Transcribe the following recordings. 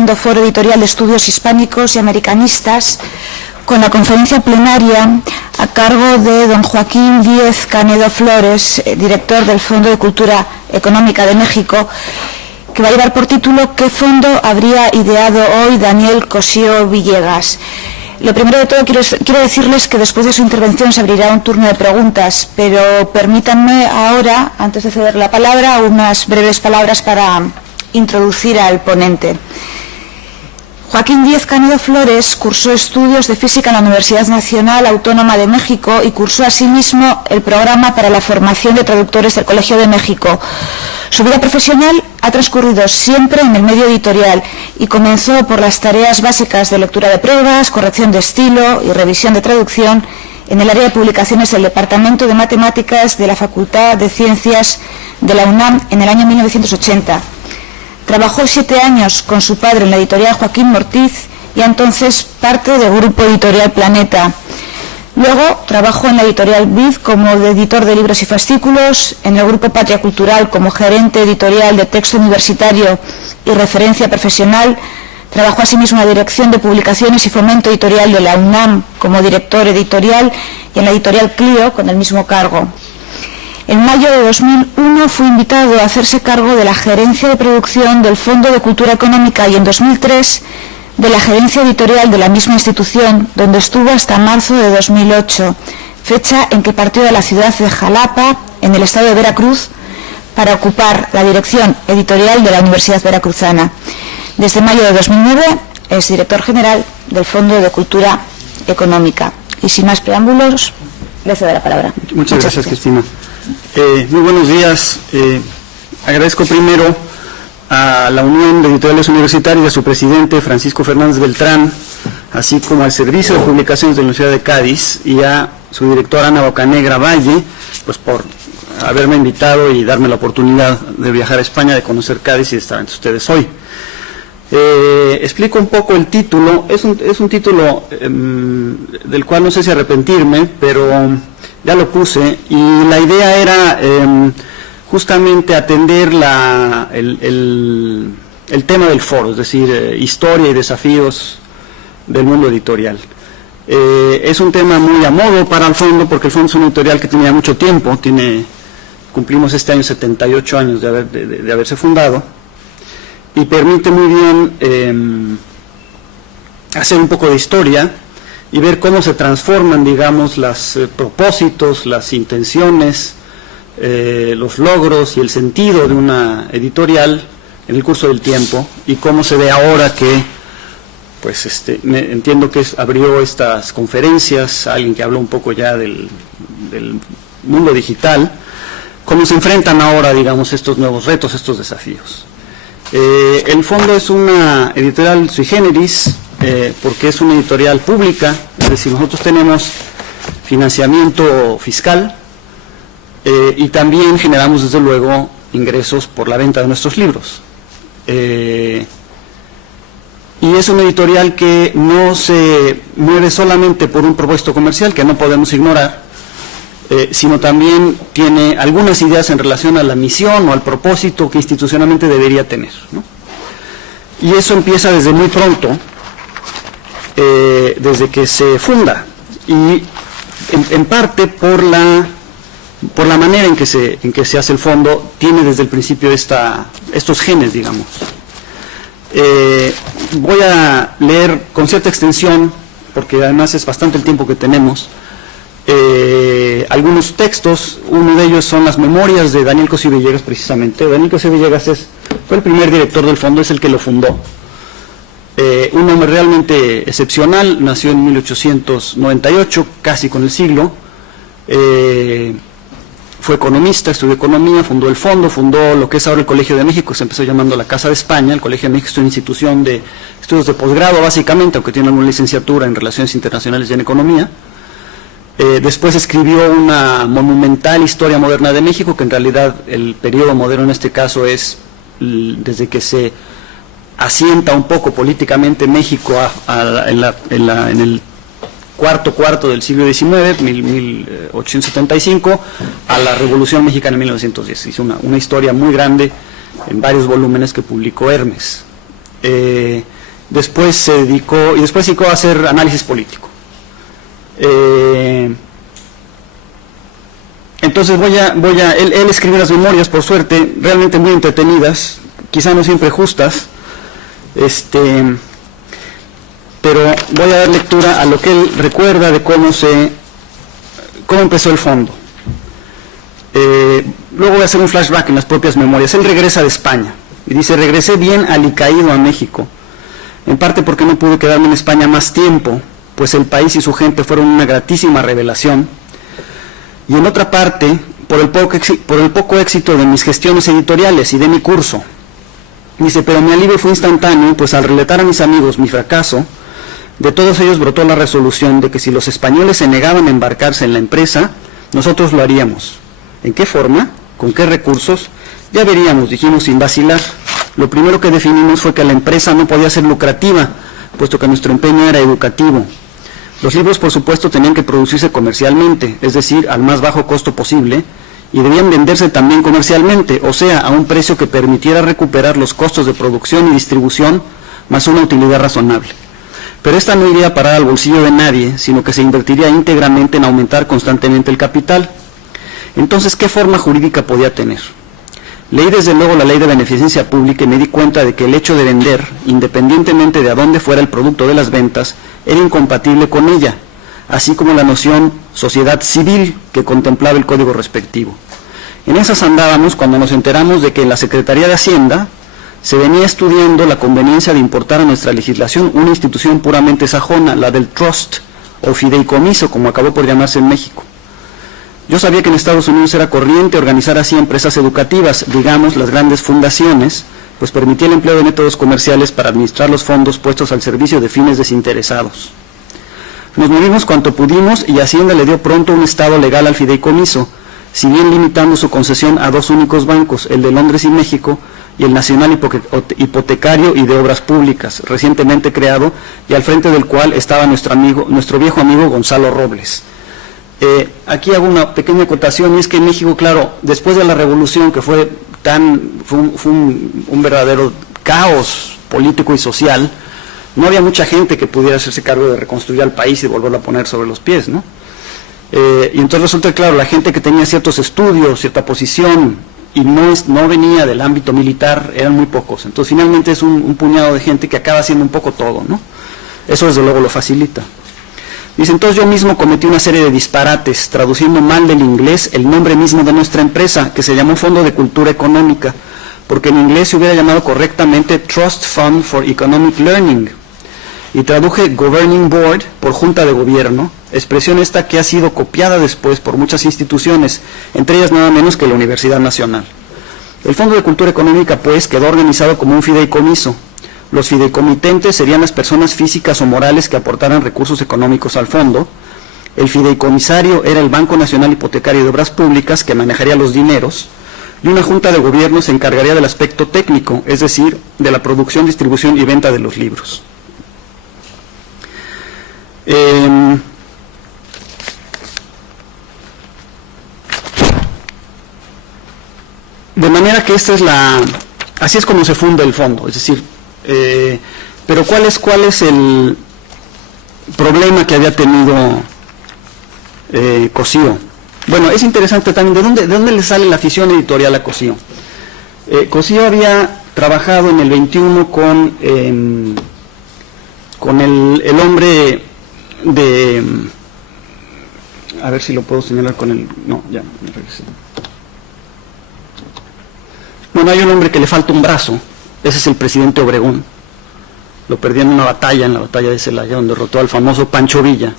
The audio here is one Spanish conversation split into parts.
segundo Foro Editorial de Estudios Hispánicos y Americanistas, con la conferencia plenaria a cargo de don Joaquín Díez Canedo Flores, director del Fondo de Cultura Económica de México, que va a llevar por título ¿Qué fondo habría ideado hoy Daniel Cosío Villegas? Lo primero de todo, quiero decirles que después de su intervención se abrirá un turno de preguntas, pero permítanme ahora, antes de ceder la palabra, unas breves palabras para introducir al ponente. Joaquín Díez Canedo Flores cursó estudios de física en la Universidad Nacional Autónoma de México y cursó asimismo el programa para la formación de traductores del Colegio de México. Su vida profesional ha transcurrido siempre en el medio editorial y comenzó por las tareas básicas de lectura de pruebas, corrección de estilo y revisión de traducción en el área de publicaciones del Departamento de Matemáticas de la Facultad de Ciencias de la UNAM en el año 1980. Trabajó 7 años con su padre en la editorial Joaquín Mortiz y entonces parte del grupo editorial Planeta. Luego trabajó en la editorial BID como editor de libros y fascículos, en el grupo Patria Cultural como gerente editorial de texto universitario y referencia profesional. Trabajó asimismo en la dirección de publicaciones y fomento editorial de la UNAM como director editorial y en la editorial Clio con el mismo cargo. En mayo de 2001 fue invitado a hacerse cargo de la gerencia de producción del Fondo de Cultura Económica y en 2003 de la gerencia editorial de la misma institución, donde estuvo hasta marzo de 2008, fecha en que partió de la ciudad de Jalapa, en el estado de Veracruz, para ocupar la dirección editorial de la Universidad Veracruzana. Desde mayo de 2009 es director general del Fondo de Cultura Económica. Y sin más preámbulos, le cedo la palabra. Muchas gracias, Cristina. Muy buenos días. Agradezco primero a la Unión de Editoriales Universitarias, a su presidente Francisco Fernández Beltrán, así como al Servicio de Publicaciones de la Universidad de Cádiz y a su directora Ana Bocanegra Valle, pues por haberme invitado y darme la oportunidad de viajar a España, de conocer Cádiz y de estar ante ustedes hoy. Explico un poco el título. Es un título del cual no sé si arrepentirme, pero ya lo puse, y la idea era justamente atender el tema del foro, es decir, historia y desafíos del mundo editorial. Es un tema muy a modo para el fondo, porque el fondo es un editorial que tenía mucho tiempo, cumplimos este año 78 años de haberse fundado, y permite muy bien hacer un poco de historia y ver cómo se transforman, digamos, los propósitos, las intenciones, los logros y el sentido de una editorial en el curso del tiempo, y cómo se ve ahora que, pues, entiendo que abrió estas conferencias, alguien que habló un poco ya del mundo digital, cómo se enfrentan ahora, digamos, estos nuevos retos, estos desafíos. El fondo es una editorial sui generis, porque es una editorial pública, es decir, nosotros tenemos financiamiento fiscal, y también generamos desde luego ingresos por la venta de nuestros libros. Y es una editorial que no se mueve solamente por un propósito comercial, que no podemos ignorar, sino también tiene algunas ideas en relación a la misión o al propósito que institucionalmente debería tener, ¿no? Y eso empieza desde muy pronto, desde que se funda, y en parte por la manera en que se hace el fondo. Tiene desde el principio estos genes, digamos. Voy a leer con cierta extensión, porque además es bastante el tiempo que tenemos, algunos textos. Uno de ellos son las memorias de Daniel Cosío Villegas, precisamente. Daniel Cosío Villegas fue el primer director del fondo, es el que lo fundó. Un hombre realmente excepcional, nació en 1898, casi con el siglo. Fue economista, estudió economía, fundó el fondo, fundó lo que es ahora el Colegio de México, se empezó llamando la Casa de España. El Colegio de México es una institución de estudios de posgrado, básicamente, aunque tiene una licenciatura en Relaciones Internacionales y en Economía. Después escribió una monumental Historia Moderna de México, que en realidad el periodo moderno en este caso es desde que se asienta un poco políticamente México en el cuarto del siglo XIX, 1875, a la Revolución Mexicana en 1910. Hizo una historia muy grande en varios volúmenes que publicó Hermes. después se dedicó a hacer análisis político. Entonces él escribió las memorias, por suerte, realmente muy entretenidas, quizá no siempre justas, pero voy a dar lectura a lo que él recuerda de cómo empezó el fondo. Luego voy a hacer un flashback en las propias memorias. Él regresa de España y dice: regresé bien alicaído a México, en parte porque no pude quedarme en España más tiempo, pues el país y su gente fueron una gratísima revelación, y en otra parte por el poco éxito de mis gestiones editoriales y de mi curso. Dice: pero mi alivio fue instantáneo, pues al relatar a mis amigos mi fracaso, de todos ellos brotó la resolución de que si los españoles se negaban a embarcarse en la empresa, nosotros lo haríamos. ¿En qué forma? ¿Con qué recursos? Ya veríamos, dijimos sin vacilar. Lo primero que definimos fue que la empresa no podía ser lucrativa, puesto que nuestro empeño era educativo. Los libros, por supuesto, tenían que producirse comercialmente, es decir, al más bajo costo posible, y debían venderse también comercialmente, o sea, a un precio que permitiera recuperar los costos de producción y distribución, más una utilidad razonable. Pero esta no iría a parar al bolsillo de nadie, sino que se invertiría íntegramente en aumentar constantemente el capital. Entonces, ¿qué forma jurídica podía tener? Leí desde luego la ley de beneficencia pública y me di cuenta de que el hecho de vender, independientemente de a dónde fuera el producto de las ventas, era incompatible con ella, así como la noción sociedad civil que contemplaba el código respectivo. En esas andábamos cuando nos enteramos de que en la Secretaría de Hacienda se venía estudiando la conveniencia de importar a nuestra legislación una institución puramente sajona, la del trust, o fideicomiso, como acabó por llamarse en México. Yo sabía que en Estados Unidos era corriente organizar así empresas educativas, digamos las grandes fundaciones, pues permitía el empleo de métodos comerciales para administrar los fondos puestos al servicio de fines desinteresados. Nos movimos cuanto pudimos y Hacienda le dio pronto un estado legal al fideicomiso, si bien limitando su concesión a dos únicos bancos, el de Londres y México, y el Nacional Hipotecario y de Obras Públicas, recientemente creado, y al frente del cual estaba nuestro viejo amigo Gonzalo Robles. Aquí hago una pequeña acotación, y es que en México, claro, después de la revolución, que fue un verdadero caos político y social, no había mucha gente que pudiera hacerse cargo de reconstruir al país y volverlo a poner sobre los pies, ¿no? Y entonces resulta claro, la gente que tenía ciertos estudios, cierta posición, y no venía del ámbito militar, eran muy pocos. Entonces finalmente es un puñado de gente que acaba haciendo un poco todo, ¿no? Eso desde luego lo facilita. Dice: entonces yo mismo cometí una serie de disparates, traduciendo mal del inglés el nombre mismo de nuestra empresa, que se llamó Fondo de Cultura Económica, porque en inglés se hubiera llamado correctamente Trust Fund for Economic Learning, y traduje Governing Board por Junta de Gobierno, expresión esta que ha sido copiada después por muchas instituciones, entre ellas nada menos que la Universidad Nacional. El Fondo de Cultura Económica, pues, quedó organizado como un fideicomiso. Los fideicomitentes serían las personas físicas o morales que aportaran recursos económicos al fondo. El fideicomisario era el Banco Nacional Hipotecario de Obras Públicas, que manejaría los dineros, y una junta de gobierno se encargaría del aspecto técnico, es decir, de la producción, distribución y venta de los libros. De manera que así es como se funda el fondo, es decir, pero ¿cuál es el problema que había tenido Cosío? Bueno, es interesante también, ¿de dónde le sale la afición editorial a Cosío? Cosío había trabajado en el 21 con el hombre de, a ver si lo puedo señalar con el, no, ya, me regresé. Bueno, hay un hombre que le falta un brazo, ese es el presidente Obregón, lo perdió en la batalla de Celaya, donde derrotó al famoso Pancho Villa,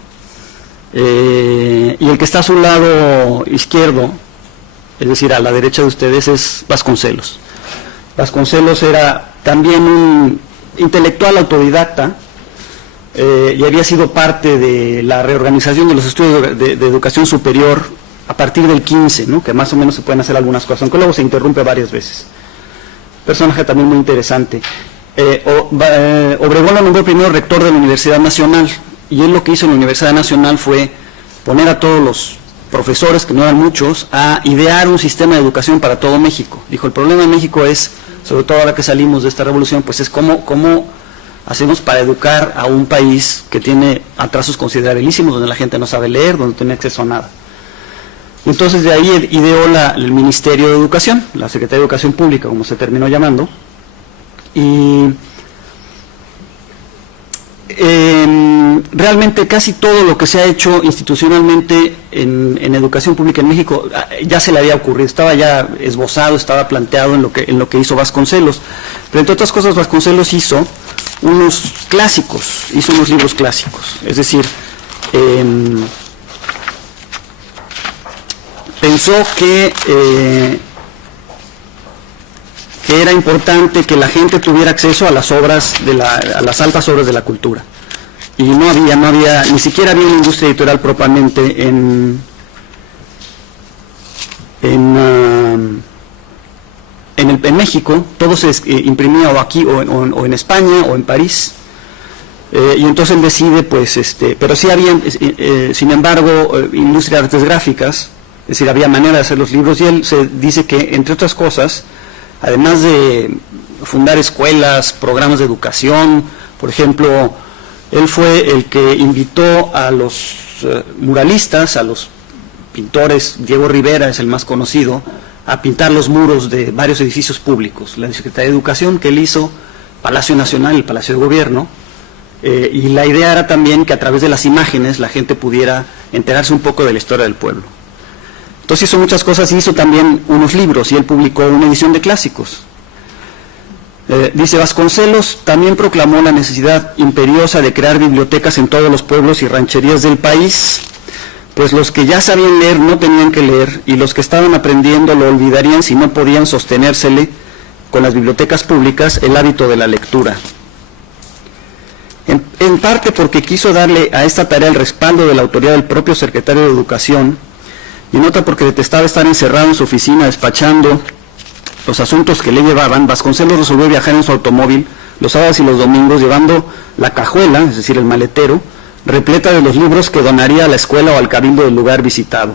y el que está a su lado izquierdo, es decir, a la derecha de ustedes, es Vasconcelos. Vasconcelos era también un intelectual autodidacta, y había sido parte de la reorganización de los estudios de educación superior a partir del 15, ¿no? Que más o menos se pueden hacer algunas cosas, aunque luego se interrumpe varias veces. Personaje también muy interesante. Obregón lo nombró primero rector de la Universidad Nacional, y él lo que hizo en la Universidad Nacional fue poner a todos los profesores, que no eran muchos, a idear un sistema de educación para todo México. Dijo: el problema en México es, sobre todo ahora que salimos de esta revolución, pues es cómo hacemos para educar a un país que tiene atrasos considerabilísimos, donde la gente no sabe leer, donde no tiene acceso a nada. Entonces de ahí ideó el Ministerio de Educación, la Secretaría de Educación Pública, como se terminó llamando, y realmente casi todo lo que se ha hecho institucionalmente en educación pública en México ya se le había ocurrido, estaba ya esbozado, estaba planteado en lo que hizo Vasconcelos. Pero entre otras cosas Vasconcelos hizo unos clásicos, hizo unos libros clásicos, es decir, pensó que era importante que la gente tuviera acceso a las obras a las altas obras de la cultura, y no había, ni siquiera había una industria editorial propiamente en México. Todo se imprimía o aquí o en España o en París, y entonces él decide, pues, pero sí había, sin embargo, industria de artes gráficas, es decir, había manera de hacer los libros, y él se dice que, entre otras cosas, además de fundar escuelas, programas de educación, por ejemplo, él fue el que invitó a los muralistas, a los pintores, Diego Rivera es el más conocido, a pintar los muros de varios edificios públicos. La Secretaría de Educación que él hizo, Palacio Nacional, el Palacio de Gobierno, y la idea era también que a través de las imágenes la gente pudiera enterarse un poco de la historia del pueblo. Entonces hizo muchas cosas, y hizo también unos libros, y él publicó una edición de clásicos. Dice, Vasconcelos también proclamó la necesidad imperiosa de crear bibliotecas en todos los pueblos y rancherías del país, pues los que ya sabían leer no tenían que leer, y los que estaban aprendiendo lo olvidarían si no podían sostenérsele con las bibliotecas públicas el hábito de la lectura. En parte porque quiso darle a esta tarea el respaldo de la autoridad del propio secretario de Educación, y en otra porque detestaba estar encerrado en su oficina despachando los asuntos que le llevaban. Vasconcelos resolvió viajar en su automóvil los sábados y los domingos, llevando la cajuela, es decir, el maletero, repleta de los libros que donaría a la escuela o al cabildo del lugar visitado.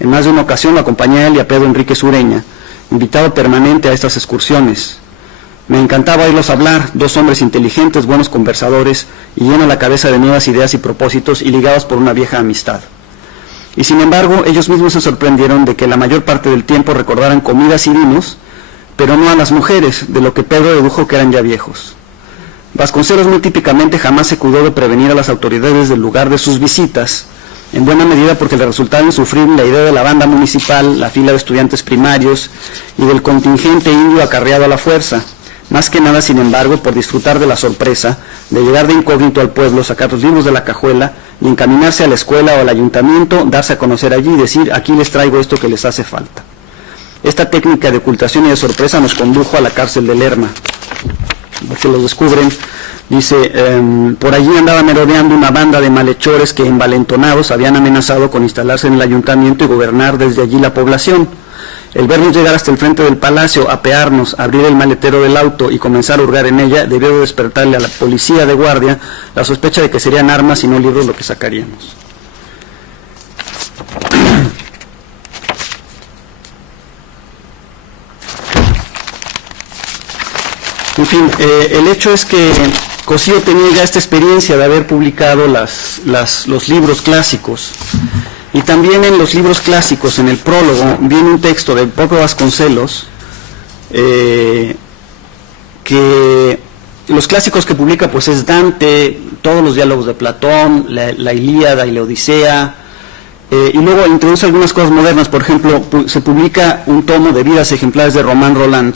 En más de una ocasión lo acompañé a él y a Pedro Enrique Ureña, invitado permanente a estas excursiones. Me encantaba oírlos hablar, dos hombres inteligentes, buenos conversadores, y llena la cabeza de nuevas ideas y propósitos, y ligados por una vieja amistad. Y sin embargo, ellos mismos se sorprendieron de que la mayor parte del tiempo recordaran comidas y vinos, pero no a las mujeres, de lo que Pedro dedujo que eran ya viejos. Vasconcelos muy típicamente jamás se cuidó de prevenir a las autoridades del lugar de sus visitas, en buena medida porque le resultaba insufrible la idea de la banda municipal, la fila de estudiantes primarios y del contingente indio acarreado a la fuerza. Más que nada, sin embargo, por disfrutar de la sorpresa de llegar de incógnito al pueblo, sacar los libros de la cajuela y encaminarse a la escuela o al ayuntamiento, darse a conocer allí y decir, aquí les traigo esto que les hace falta. Esta técnica de ocultación y de sorpresa nos condujo a la cárcel de Lerma, porque los descubren. Dice, por allí andaba merodeando una banda de malhechores que, envalentonados, habían amenazado con instalarse en el ayuntamiento y gobernar desde allí la población. El vernos llegar hasta el frente del palacio, apearnos, abrir el maletero del auto y comenzar a hurgar en ella, debió de despertarle a la policía de guardia la sospecha de que serían armas y no libros lo que sacaríamos. En fin, el hecho es que Cosío tenía ya esta experiencia de haber publicado los libros clásicos. Y también en los libros clásicos, en el prólogo, viene un texto del propio Vasconcelos, que los clásicos que publica pues es Dante, todos los diálogos de Platón, la Ilíada y la Odisea, y luego introduce algunas cosas modernas. Por ejemplo, se publica un tomo de vidas ejemplares de Román Roland,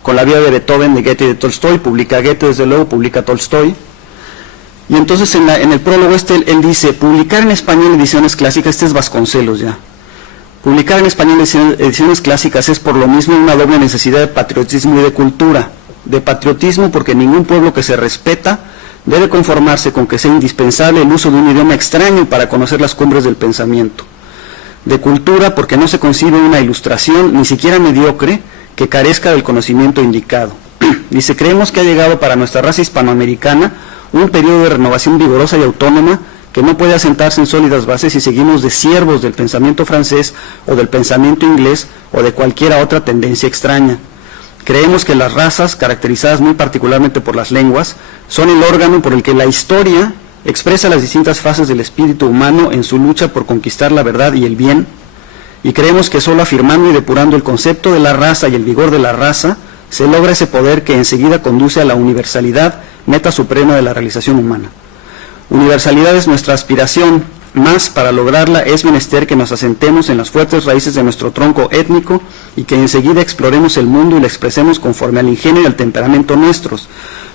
con la vida de Beethoven, de Goethe y de Tolstoy. Publica Goethe, desde luego, publica Tolstoy. Y entonces en el prólogo él dice, publicar en español ediciones clásicas, este es Vasconcelos ya, publicar en español ediciones clásicas es por lo mismo una doble necesidad de patriotismo y de cultura. De patriotismo porque ningún pueblo que se respeta debe conformarse con que sea indispensable el uso de un idioma extraño para conocer las cumbres del pensamiento. De cultura porque no se concibe una ilustración, ni siquiera mediocre, que carezca del conocimiento indicado. Dice, creemos que ha llegado para nuestra raza hispanoamericana un periodo de renovación vigorosa y autónoma que no puede asentarse en sólidas bases si seguimos de siervos del pensamiento francés o del pensamiento inglés o de cualquier otra tendencia extraña. Creemos que las razas, caracterizadas muy particularmente por las lenguas, son el órgano por el que la historia expresa las distintas fases del espíritu humano en su lucha por conquistar la verdad y el bien, y creemos que solo afirmando y depurando el concepto de la raza y el vigor de la raza, se logra ese poder que enseguida conduce a la universalidad, meta suprema de la realización humana. Universalidad es nuestra aspiración, más para lograrla es menester que nos asentemos en las fuertes raíces de nuestro tronco étnico y que enseguida exploremos el mundo y lo expresemos conforme al ingenio y al temperamento nuestros,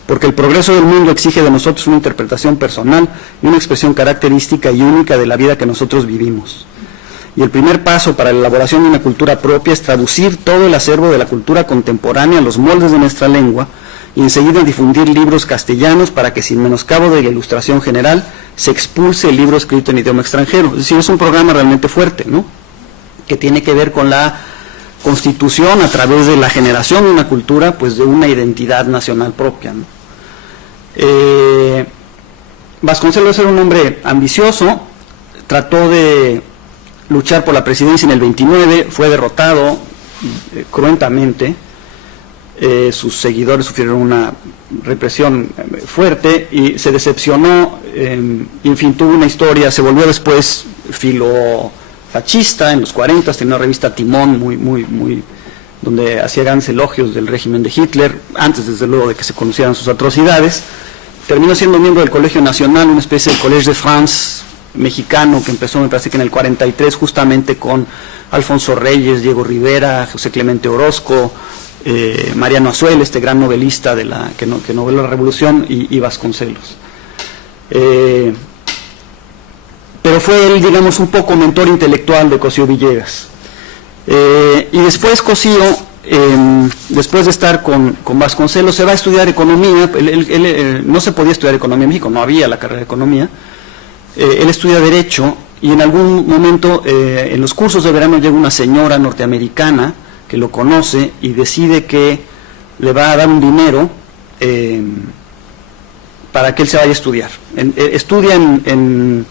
porque el progreso del mundo exige de nosotros una interpretación personal y una expresión característica y única de la vida que nosotros vivimos. Y el primer paso para la elaboración de una cultura propia es traducir todo el acervo de la cultura contemporánea a los moldes de nuestra lengua y enseguida difundir libros castellanos para que sin menoscabo de la ilustración general se expulse el libro escrito en idioma extranjero. Es decir, es un programa realmente fuerte, ¿no?, que tiene que ver con la constitución a través de la generación de una cultura, pues de una identidad nacional propia, ¿no? Vasconcelos era un hombre ambicioso, trató de luchar por la presidencia en el 29, fue derrotado cruentamente, sus seguidores sufrieron una represión fuerte y se decepcionó, y en fin, tuvo una historia, se volvió después filofascista en los 40, tenía una revista Timón donde hacía grandes elogios del régimen de Hitler, antes desde luego de que se conocieran sus atrocidades. Terminó siendo miembro del Colegio Nacional, una especie de Collège de France mexicano que empezó, me parece que en el 43, justamente con Alfonso Reyes, Diego Rivera, José Clemente Orozco, Mariano Azuel, este gran novelista que noveló la Revolución, y Vasconcelos. Pero fue él, digamos, un poco mentor intelectual de Cosío Villegas. Y después Cosío, después de estar con Vasconcelos, se va a estudiar economía. Él no se podía estudiar economía en México, no había la carrera de economía. Él estudia Derecho y en algún momento en los cursos de verano llega una señora norteamericana que lo conoce y decide que le va a dar un dinero para que él se vaya a estudiar. Estudia en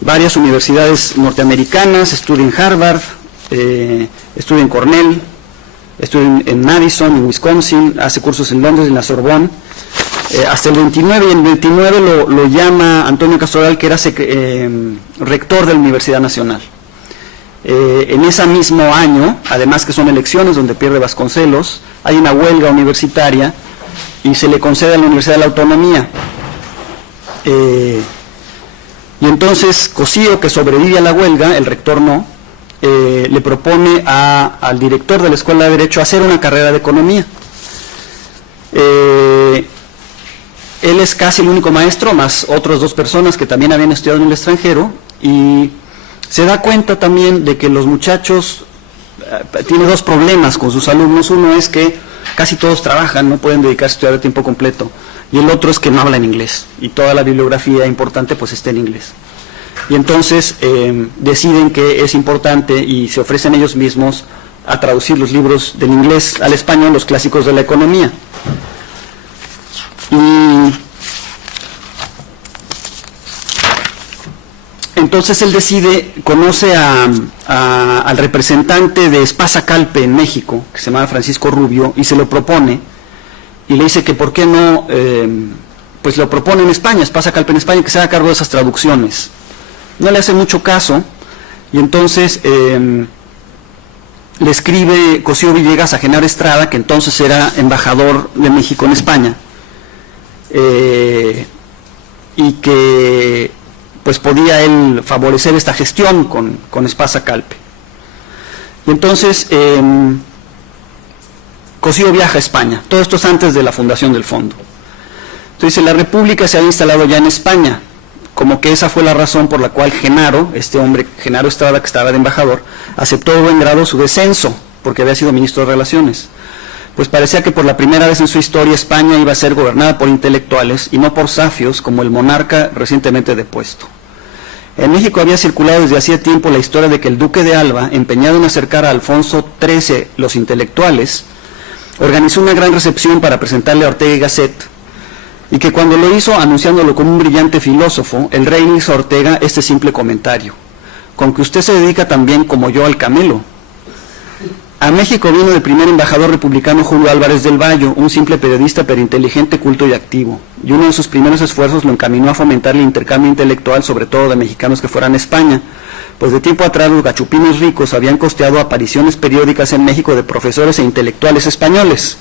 varias universidades norteamericanas, estudia en Harvard, estudia en Cornell, estudia en Madison, en Wisconsin, hace cursos en Londres, en la Sorbonne, hasta el 29, y en el 29 lo llama Antonio Castoral, que era rector de la Universidad Nacional. En ese mismo año, además que son elecciones donde pierde Vasconcelos, hay una huelga universitaria y se le concede a la Universidad de la Autonomía. Y entonces Cosío, que sobrevive a la huelga, el rector no, le propone al director de la Escuela de Derecho hacer una carrera de economía. Él es casi el único maestro, más otras dos personas que también habían estudiado en el extranjero, y se da cuenta también de que los muchachos tiene dos problemas con sus alumnos. Uno es que casi todos trabajan, no pueden dedicarse a estudiar a tiempo completo, y el otro es que no hablan inglés, y toda la bibliografía importante pues está en inglés. Y entonces deciden que es importante y se ofrecen ellos mismos a traducir los libros del inglés al español, los clásicos de la economía. Y entonces él conoce al representante de Espasa Calpe en México, que se llamaba Francisco Rubio, y se lo propone, y le dice que por qué no, pues lo propone en España, Espasa Calpe en España, que se haga cargo de esas traducciones. No le hace mucho caso, y entonces le escribe Cosío Villegas a Genaro Estrada, que entonces era embajador de México en España, y que pues podía él favorecer esta gestión con Espasa Calpe. Y entonces Cosío viaja a España. Todo esto es antes de la fundación del fondo. Entonces la República se había instalado ya en España, como que esa fue la razón por la cual Genaro, este hombre, Genaro Estrada, que estaba de embajador, aceptó de buen grado su descenso, porque había sido ministro de Relaciones. Pues parecía que por la primera vez en su historia España iba a ser gobernada por intelectuales y no por safios, como el monarca recientemente depuesto. En México había circulado desde hacía tiempo la historia de que el duque de Alba, empeñado en acercar a Alfonso XIII los intelectuales, organizó una gran recepción para presentarle a Ortega y Gasset, y que cuando lo hizo, anunciándolo como un brillante filósofo, el rey le hizo a Ortega este simple comentario: con que usted se dedica también como yo al camelo. A México vino el primer embajador republicano Julio Álvarez del Valle, un simple periodista pero inteligente, culto y activo, y uno de sus primeros esfuerzos lo encaminó a fomentar el intercambio intelectual, sobre todo de mexicanos que fueran a España, pues de tiempo atrás los gachupines ricos habían costeado apariciones periódicas en México de profesores e intelectuales españoles.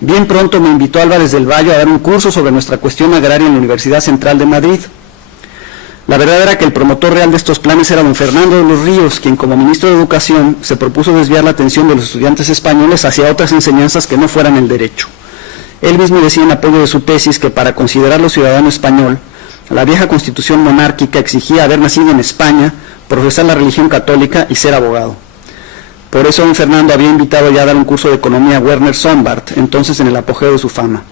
Bien pronto me invitó Álvarez del Valle a dar un curso sobre nuestra cuestión agraria en la Universidad Central de Madrid. La verdad era que el promotor real de estos planes era don Fernando de los Ríos, quien como ministro de Educación se propuso desviar la atención de los estudiantes españoles hacia otras enseñanzas que no fueran el derecho. Él mismo decía en apoyo de su tesis que para considerarlo ciudadano español, la vieja constitución monárquica exigía haber nacido en España, profesar la religión católica y ser abogado. Por eso don Fernando había invitado ya a dar un curso de economía a Werner Sombart, entonces en el apogeo de su fama.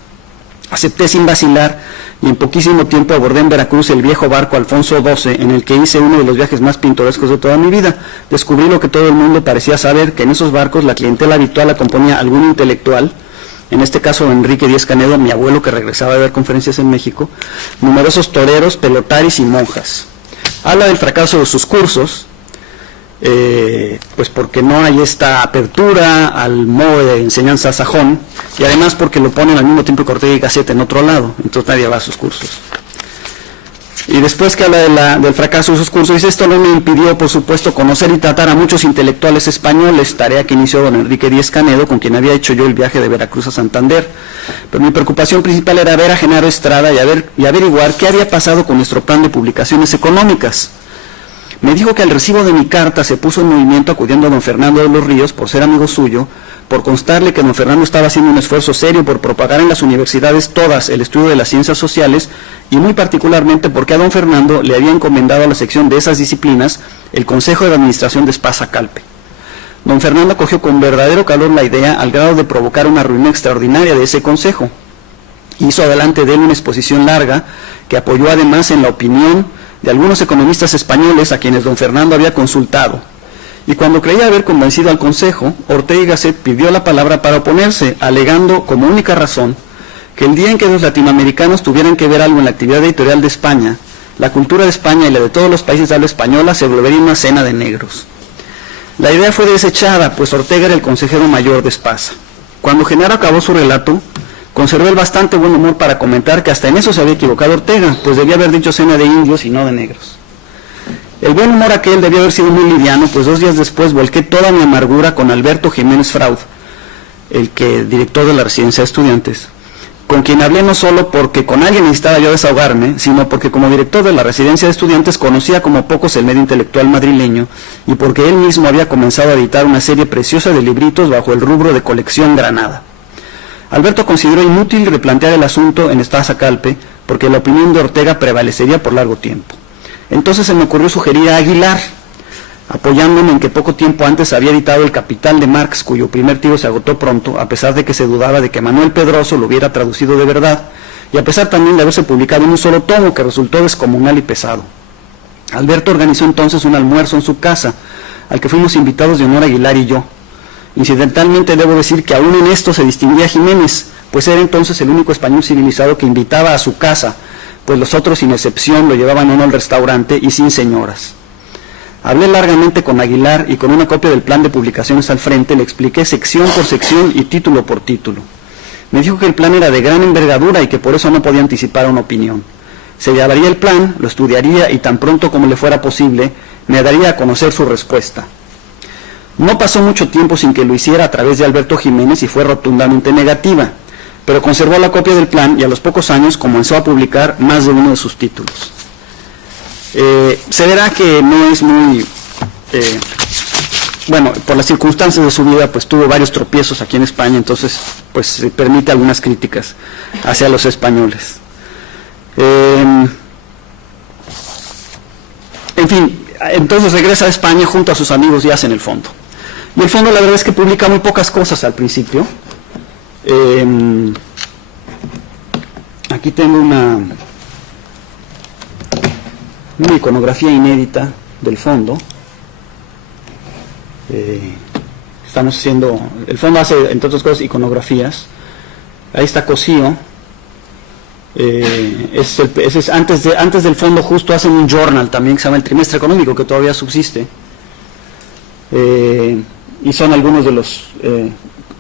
Acepté sin vacilar y en poquísimo tiempo abordé en Veracruz el viejo barco Alfonso XII, en el que hice uno de los viajes más pintorescos de toda mi vida. Descubrí lo que todo el mundo parecía saber, que en esos barcos la clientela habitual la componía algún intelectual, en este caso Enrique Díez Canedo, mi abuelo que regresaba de dar conferencias en México, numerosos toreros, pelotaris y monjas. Habla del fracaso de sus cursos, pues porque no hay esta apertura al modo de enseñanza sajón, y además porque lo ponen al mismo tiempo que Ortega y Gasset en otro lado, entonces nadie va a sus cursos. Y después que habla del fracaso de sus cursos, dice: esto no me impidió, por supuesto, conocer y tratar a muchos intelectuales españoles, tarea que inició don Enrique Díez Canedo, con quien había hecho yo el viaje de Veracruz a Santander. Pero mi preocupación principal era ver a Genaro Estrada y averiguar qué había pasado con nuestro plan de publicaciones económicas. Me dijo que al recibo de mi carta se puso en movimiento acudiendo a don Fernando de los Ríos, por ser amigo suyo, por constarle que don Fernando estaba haciendo un esfuerzo serio por propagar en las universidades todas el estudio de las ciencias sociales, y muy particularmente porque a don Fernando le había encomendado a la sección de esas disciplinas el Consejo de Administración de Espasa Calpe. Don Fernando acogió con verdadero calor la idea, al grado de provocar una reunión extraordinaria de ese consejo. Hizo adelante de él una exposición larga, que apoyó además en la opinión de algunos economistas españoles a quienes don Fernando había consultado. Y cuando creía haber convencido al Consejo, Ortega y Gasset pidió la palabra para oponerse, alegando como única razón que el día en que los latinoamericanos tuvieran que ver algo en la actividad editorial de España, la cultura de España y la de todos los países de habla española se volvería una cena de negros. La idea fue desechada, pues Ortega era el consejero mayor de Espasa. Cuando Genaro acabó su relato, conservó el bastante buen humor para comentar que hasta en eso se había equivocado Ortega, pues debía haber dicho cena de indios y no de negros. El buen humor aquel debió haber sido muy liviano, pues 2 días después volqué toda mi amargura con Alberto Jiménez Fraud, director de la residencia de estudiantes, con quien hablé no solo porque con alguien necesitaba yo desahogarme, sino porque como director de la residencia de estudiantes conocía como pocos el medio intelectual madrileño, y porque él mismo había comenzado a editar una serie preciosa de libritos bajo el rubro de colección Granada. Alberto consideró inútil replantear el asunto en Espasa Calpe, porque la opinión de Ortega prevalecería por largo tiempo. Entonces se me ocurrió sugerir a Aguilar, apoyándome en que poco tiempo antes había editado El Capital de Marx, cuyo primer tiro se agotó pronto, a pesar de que se dudaba de que Manuel Pedroso lo hubiera traducido de verdad, y a pesar también de haberse publicado en un solo tomo que resultó descomunal y pesado. Alberto organizó entonces un almuerzo en su casa, al que fuimos invitados de honor Aguilar y yo. Incidentalmente debo decir que aún en esto se distinguía Jiménez, pues era entonces el único español civilizado que invitaba a su casa, pues los otros sin excepción lo llevaban uno al restaurante y sin señoras. Hablé largamente con Aguilar y con una copia del plan de publicaciones al frente le expliqué sección por sección y título por título. Me dijo que el plan era de gran envergadura y que por eso no podía anticipar una opinión. Se llevaría el plan, lo estudiaría y tan pronto como le fuera posible, me daría a conocer su respuesta. No pasó mucho tiempo sin que lo hiciera a través de Alberto Jiménez y fue rotundamente negativa, pero conservó la copia del plan y a los pocos años comenzó a publicar más de uno de sus títulos. Se verá que no es muy... bueno, por las circunstancias de su vida, pues tuvo varios tropiezos aquí en España, entonces pues se permite algunas críticas hacia los españoles. En fin, entonces regresa a España junto a sus amigos y hacen el fondo. Y el fondo la verdad es que publica muy pocas cosas al principio. Aquí tengo una iconografía inédita del fondo. Estamos haciendo, el fondo hace entre otras cosas iconografías. Ahí está Cosío. Antes del fondo justo hacen un journal también que se llama El Trimestre Económico, que todavía subsiste. y son algunos de los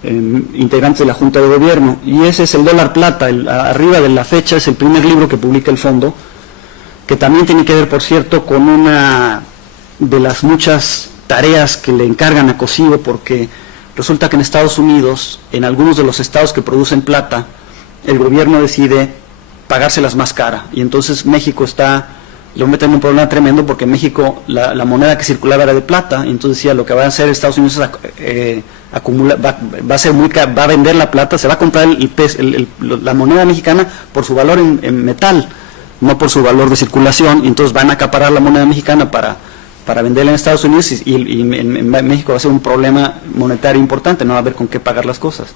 integrantes de la Junta de Gobierno, y ese es el dólar plata, arriba de la fecha es el primer libro que publica el fondo, que también tiene que ver, por cierto, con una de las muchas tareas que le encargan a Cosío, porque resulta que en Estados Unidos, en algunos de los estados que producen plata, el gobierno decide pagárselas más cara, y entonces México lo meten en un problema tremendo, porque en México la moneda que circulaba era de plata, y entonces decía, lo que va a hacer Estados Unidos es va a vender la plata, se va a comprar la moneda mexicana por su valor en metal, no por su valor de circulación, y entonces van a acaparar la moneda mexicana para venderla en Estados Unidos, y en México va a ser un problema monetario importante, no va a haber con qué pagar las cosas.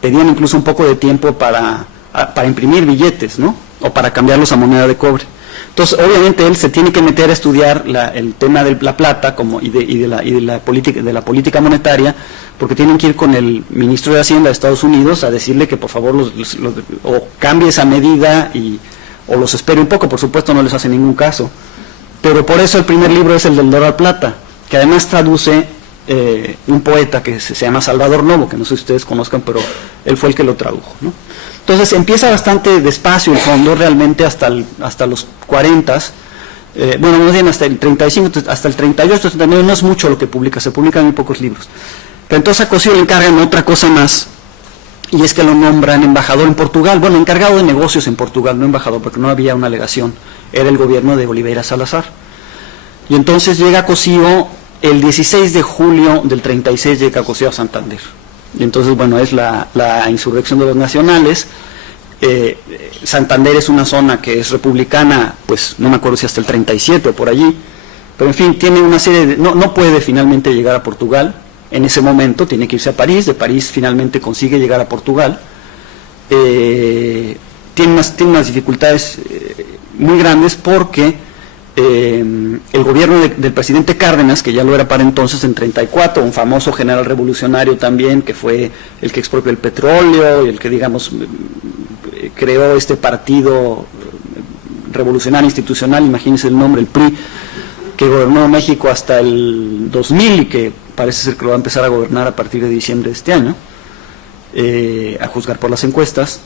Pedían incluso un poco de tiempo para imprimir billetes, ¿no? O para cambiarlos a moneda de cobre. Entonces, obviamente, él se tiene que meter a estudiar el tema de la plata y de la política monetaria, porque tienen que ir con el ministro de Hacienda de Estados Unidos a decirle que por favor o cambie esa medida o los espere un poco. Por supuesto no les hace ningún caso, pero por eso el primer libro es el del dólar plata, que además traduce un poeta que se llama Salvador Novo, que no sé si ustedes conozcan, pero él fue el que lo tradujo, ¿no? Entonces empieza bastante despacio el fondo, realmente hasta los 40, bueno, más bien hasta el 35, hasta el 38, 39, no es mucho lo que publica, se publican muy pocos libros. Pero entonces a Cosío le encargan otra cosa más, y es que lo nombran embajador en Portugal, bueno, encargado de negocios en Portugal, no embajador, porque no había una legación, era el gobierno de Oliveira Salazar. Y entonces llega Cosío, el 16 de julio del 36 llega Cosío a Santander. Y entonces, bueno, es la insurrección de los nacionales. Santander es una zona que es republicana, pues no me acuerdo si hasta el 37 o por allí, pero en fin, tiene una serie de... No puede finalmente llegar a Portugal, en ese momento tiene que irse a París, de París finalmente consigue llegar a Portugal. Tiene unas dificultades muy grandes porque el gobierno del presidente Cárdenas, que ya lo era para entonces en 34, un famoso general revolucionario también, que fue el que expropió el petróleo y el que, digamos, creó este partido revolucionario institucional, imagínense el nombre, el PRI, que gobernó México hasta el 2000 y que parece ser que lo va a empezar a gobernar a partir de diciembre de este año, a juzgar por las encuestas.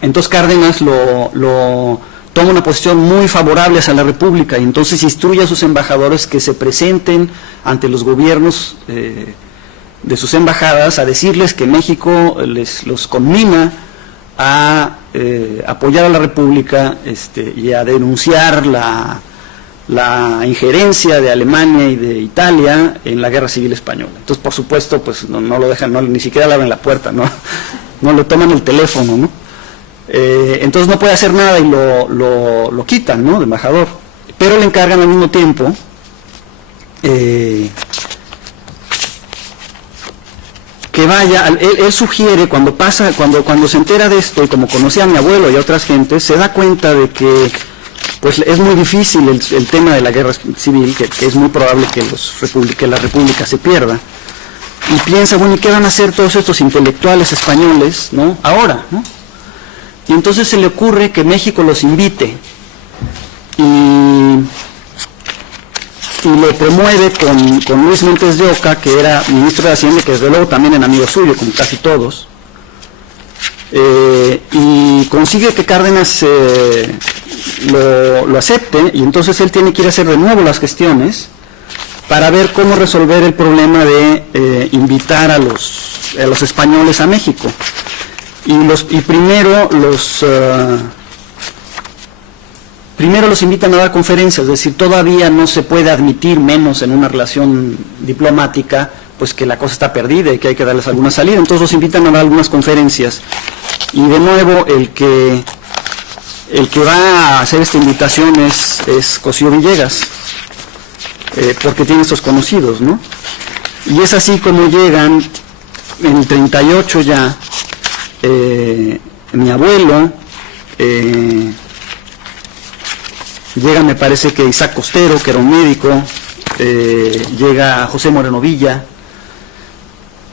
Entonces Cárdenas toma una posición muy favorable hacia la República y entonces instruye a sus embajadores que se presenten ante los gobiernos de sus embajadas a decirles que México los conmina a apoyar a la República y a denunciar la injerencia de Alemania y de Italia en la Guerra Civil Española. Entonces, por supuesto, pues no lo dejan, ni siquiera le abren la puerta, no le toman el teléfono, ¿no? Entonces no puede hacer nada y lo quitan, ¿no?, de embajador, pero le encargan al mismo tiempo que vaya, él sugiere, cuando se entera de esto, y como conocía a mi abuelo y a otras gentes, se da cuenta de que pues es muy difícil el tema de la guerra civil, que es muy probable que la república se pierda, y piensa, bueno, ¿y qué van a hacer todos estos intelectuales españoles, ¿no?, ahora, ¿no? Y entonces se le ocurre que México los invite y lo promueve con Luis Montes de Oca, que era ministro de Hacienda, que desde luego también era amigo suyo, como casi todos, y consigue que Cárdenas lo acepte, y entonces él tiene que ir a hacer de nuevo las gestiones para ver cómo resolver el problema de invitar a los españoles a México. Y primero los invitan a dar conferencias, es decir, todavía no se puede admitir, menos en una relación diplomática, pues que la cosa está perdida y que hay que darles alguna salida. Entonces los invitan a dar algunas conferencias, y de nuevo el que va a hacer esta invitación es Cosío Villegas, porque tiene estos conocidos, ¿no? Y es así como llegan en el 38 ya. Mi abuelo, llega, me parece que Isaac Costero, que era un médico, llega José Moreno Villa,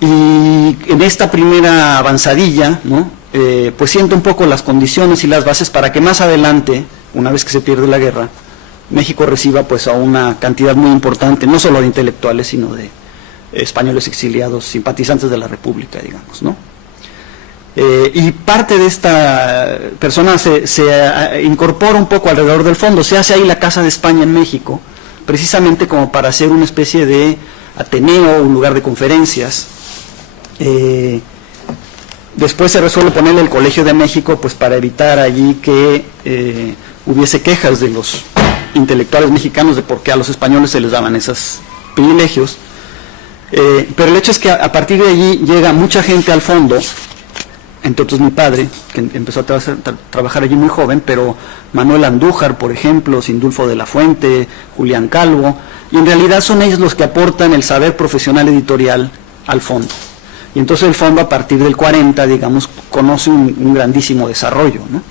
y en esta primera avanzadilla, ¿no?, pues siente un poco las condiciones y las bases para que más adelante, una vez que se pierde la guerra, México reciba pues a una cantidad muy importante, no solo de intelectuales, sino de españoles exiliados, simpatizantes de la República, digamos, ¿no? Y parte de esta persona se incorpora un poco alrededor del fondo, se hace ahí la Casa de España en México, precisamente como para hacer una especie de ateneo, un lugar de conferencias. Después se resuelve ponerle el Colegio de México, pues para evitar allí que hubiese quejas de los intelectuales mexicanos de por qué a los españoles se les daban esos privilegios. Pero el hecho es que a partir de allí llega mucha gente al fondo, entre otros mi padre, que empezó a trabajar allí muy joven, pero Manuel Andújar, por ejemplo, Sindulfo de la Fuente, Julián Calvo, y en realidad son ellos los que aportan el saber profesional editorial al fondo. Y entonces el fondo a partir del 40, digamos, conoce un grandísimo desarrollo, ¿no?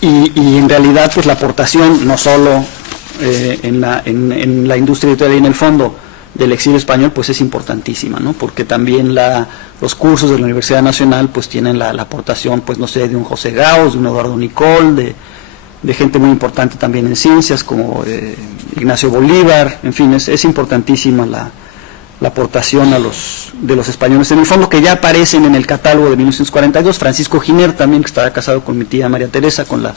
Y en realidad pues la aportación no solo en la industria editorial y en el fondo del exilio español pues es importantísima, ¿no? Porque también los cursos de la Universidad Nacional pues tienen la aportación, pues no sé, de un José Gauss, de un Eduardo Nicol, de gente muy importante también en ciencias como Ignacio Bolívar, en fin, es importantísima la aportación de los españoles en el fondo, que ya aparecen en el catálogo de 1942, Francisco Giner también, que estaba casado con mi tía María Teresa, con la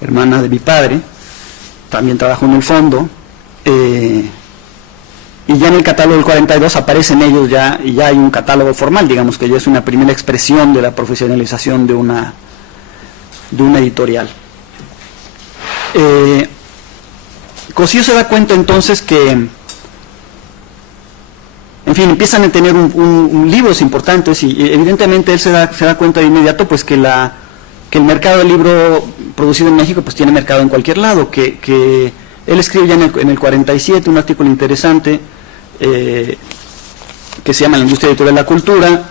hermana de mi padre, también trabajó en el fondo, y ya en el catálogo del 42 aparecen ellos ya, y ya hay un catálogo formal, digamos que ya es una primera expresión de la profesionalización de una editorial. Cossío se da cuenta entonces que, en fin, empiezan a tener libros importantes y evidentemente él se da cuenta de inmediato pues que el mercado del libro producido en México pues tiene mercado en cualquier lado, que él escribe ya en el 47 un artículo interesante que se llama La industria editorial de la cultura,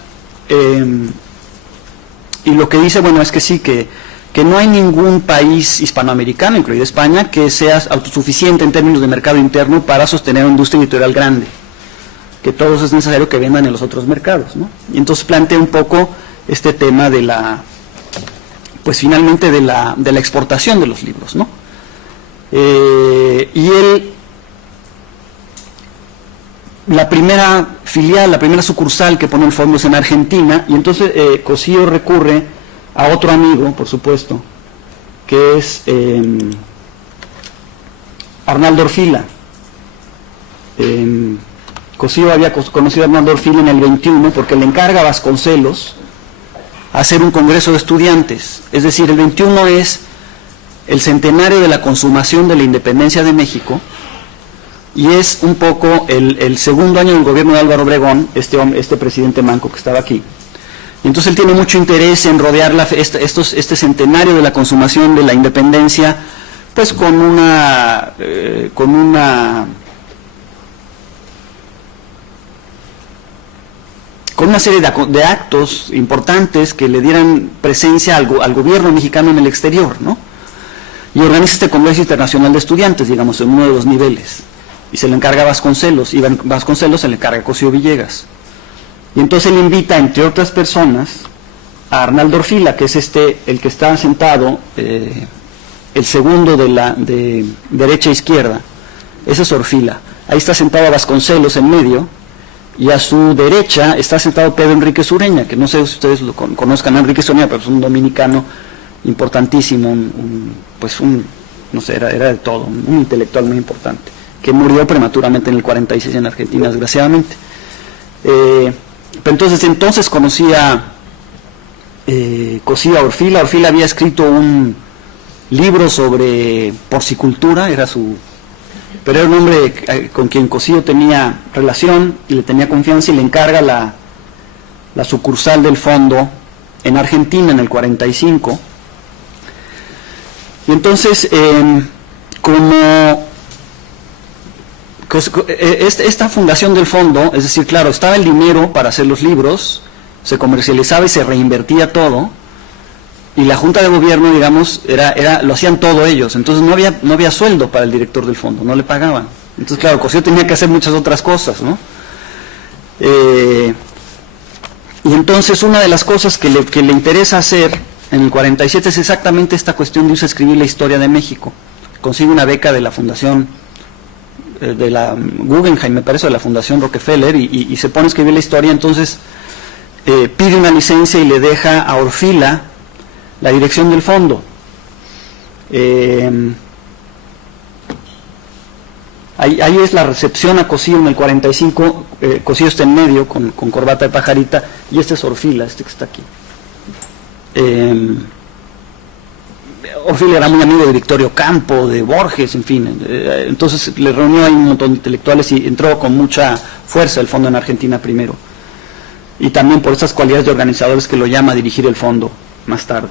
y lo que dice, bueno, es que sí, que no hay ningún país hispanoamericano, incluido España, que sea autosuficiente en términos de mercado interno para sostener una industria editorial grande, que todos es necesario que vendan en los otros mercados, ¿no? Y entonces plantea un poco este tema de pues finalmente de la exportación de los libros, ¿no? Y la primera filial, la primera sucursal que pone el fondo es en Argentina, y entonces Cossío recurre a otro amigo, por supuesto, que es Arnaldo Orfila. Cossío había conocido a Arnaldo Orfila en el 21 porque le encarga a Vasconcelos hacer un congreso de estudiantes. Es decir, el 21 es el centenario de la consumación de la independencia de México y es un poco el segundo año del gobierno de Álvaro Obregón, este presidente manco que estaba aquí. Y entonces él tiene mucho interés en rodear este centenario de la consumación de la independencia, pues con una serie de actos importantes que le dieran presencia al gobierno mexicano en el exterior, ¿no? Y organiza este Congreso Internacional de Estudiantes, digamos, en uno de los niveles. Y se le encarga a Vasconcelos, y Vasconcelos se le encarga a Cossío Villegas. Y entonces él invita, entre otras personas, a Arnaldo Orfila, que es el que está sentado, el segundo de derecha a izquierda. Ese es Orfila. Ahí está sentado Vasconcelos en medio, y a su derecha está sentado Pedro Enrique Ureña, que no sé si ustedes lo conozcan a Enrique Ureña, pero es un dominicano importantísimo, no sé, era de todo, un intelectual muy importante, que murió prematuramente en el 46 en Argentina, desgraciadamente. Pero entonces conocía Cossío a Orfila. Orfila había escrito un libro sobre porcicultura, pero era un hombre con quien Cossío tenía relación y le tenía confianza y le encarga la sucursal del fondo en Argentina en el 45. Y entonces, esta fundación del fondo, es decir, claro, estaba el dinero para hacer los libros, se comercializaba y se reinvertía todo, y la Junta de Gobierno, digamos, lo hacían todo ellos, entonces no había sueldo para el director del fondo, no le pagaban. Entonces, claro, Cossío tenía que hacer muchas otras cosas, ¿no? Y entonces una de las cosas que le interesa hacer En el 47 es exactamente esta cuestión de irse a escribir la historia de México. Consigue una beca de la Fundación, de la Guggenheim, me parece, de la Fundación Rockefeller, y se pone a escribir la historia. Entonces pide una licencia y le deja a Orfila la dirección del fondo. Ahí es la recepción a Cosío en el 45. Cosío está en medio con corbata de pajarita, y este es Orfila, este que está aquí. Orfila era muy amigo de Victorio Campo, de Borges, en fin. Entonces le reunió ahí un montón de intelectuales y entró con mucha fuerza el fondo en Argentina primero. Y también por esas cualidades de organizadores que lo llama a dirigir el fondo más tarde.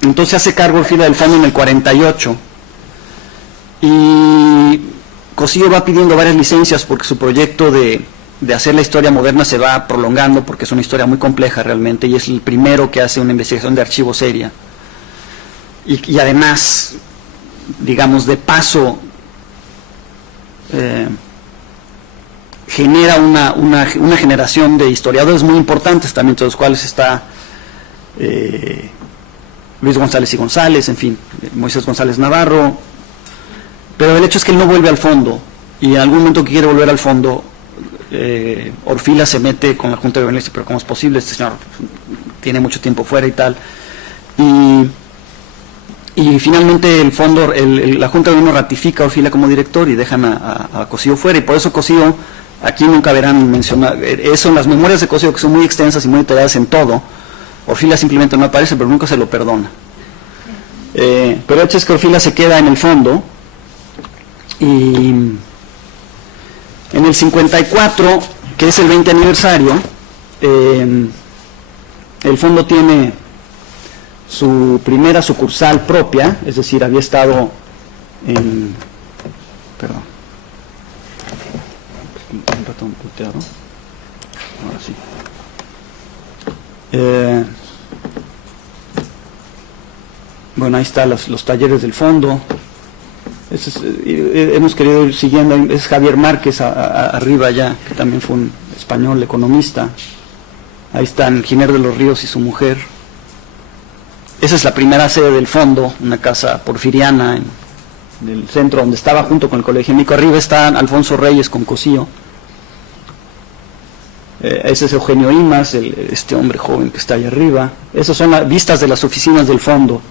Entonces hace cargo Orfila del fondo en el 48. Y Cosío va pidiendo varias licencias porque su proyecto de hacer la historia moderna se va prolongando, porque es una historia muy compleja realmente, y es el primero que hace una investigación de archivo seria. Y además, digamos, de paso, genera una generación de historiadores muy importantes, también entre los cuales está Luis González y González, en fin, Moisés González Navarro. Pero el hecho es que él no vuelve al fondo, y en algún momento que quiere volver al fondo, Orfila se mete con la Junta de Gobierno y dice, pero ¿cómo es posible? Este señor tiene mucho tiempo fuera y tal. Y finalmente el fondo, la Junta de Gobierno ratifica a Orfila como director y dejan a Cosío fuera, y por eso Cosío, aquí nunca verán mencionar, eso en las memorias de Cosío, que son muy extensas y muy detalladas en todo. Orfila simplemente no aparece, pero nunca se lo perdona. Pero el hecho es que Orfila se queda en el fondo. Y en el 54, que es el 20 aniversario, el fondo tiene su primera sucursal propia, es decir, había estado en... Perdón. Un ratón puteado. Ahora sí. Bueno, ahí están los talleres del fondo. Hemos querido ir siguiendo, es Javier Márquez arriba ya, que también fue un español economista. Ahí están Giner de los Ríos y su mujer. Esa es la primera sede del fondo, una casa porfiriana en el centro, donde estaba junto con el Colegio Médico. Arriba está Alfonso Reyes con Cosío. Ese es Eugenio Imas, este hombre joven que está ahí arriba. Esas son las vistas de las oficinas del fondo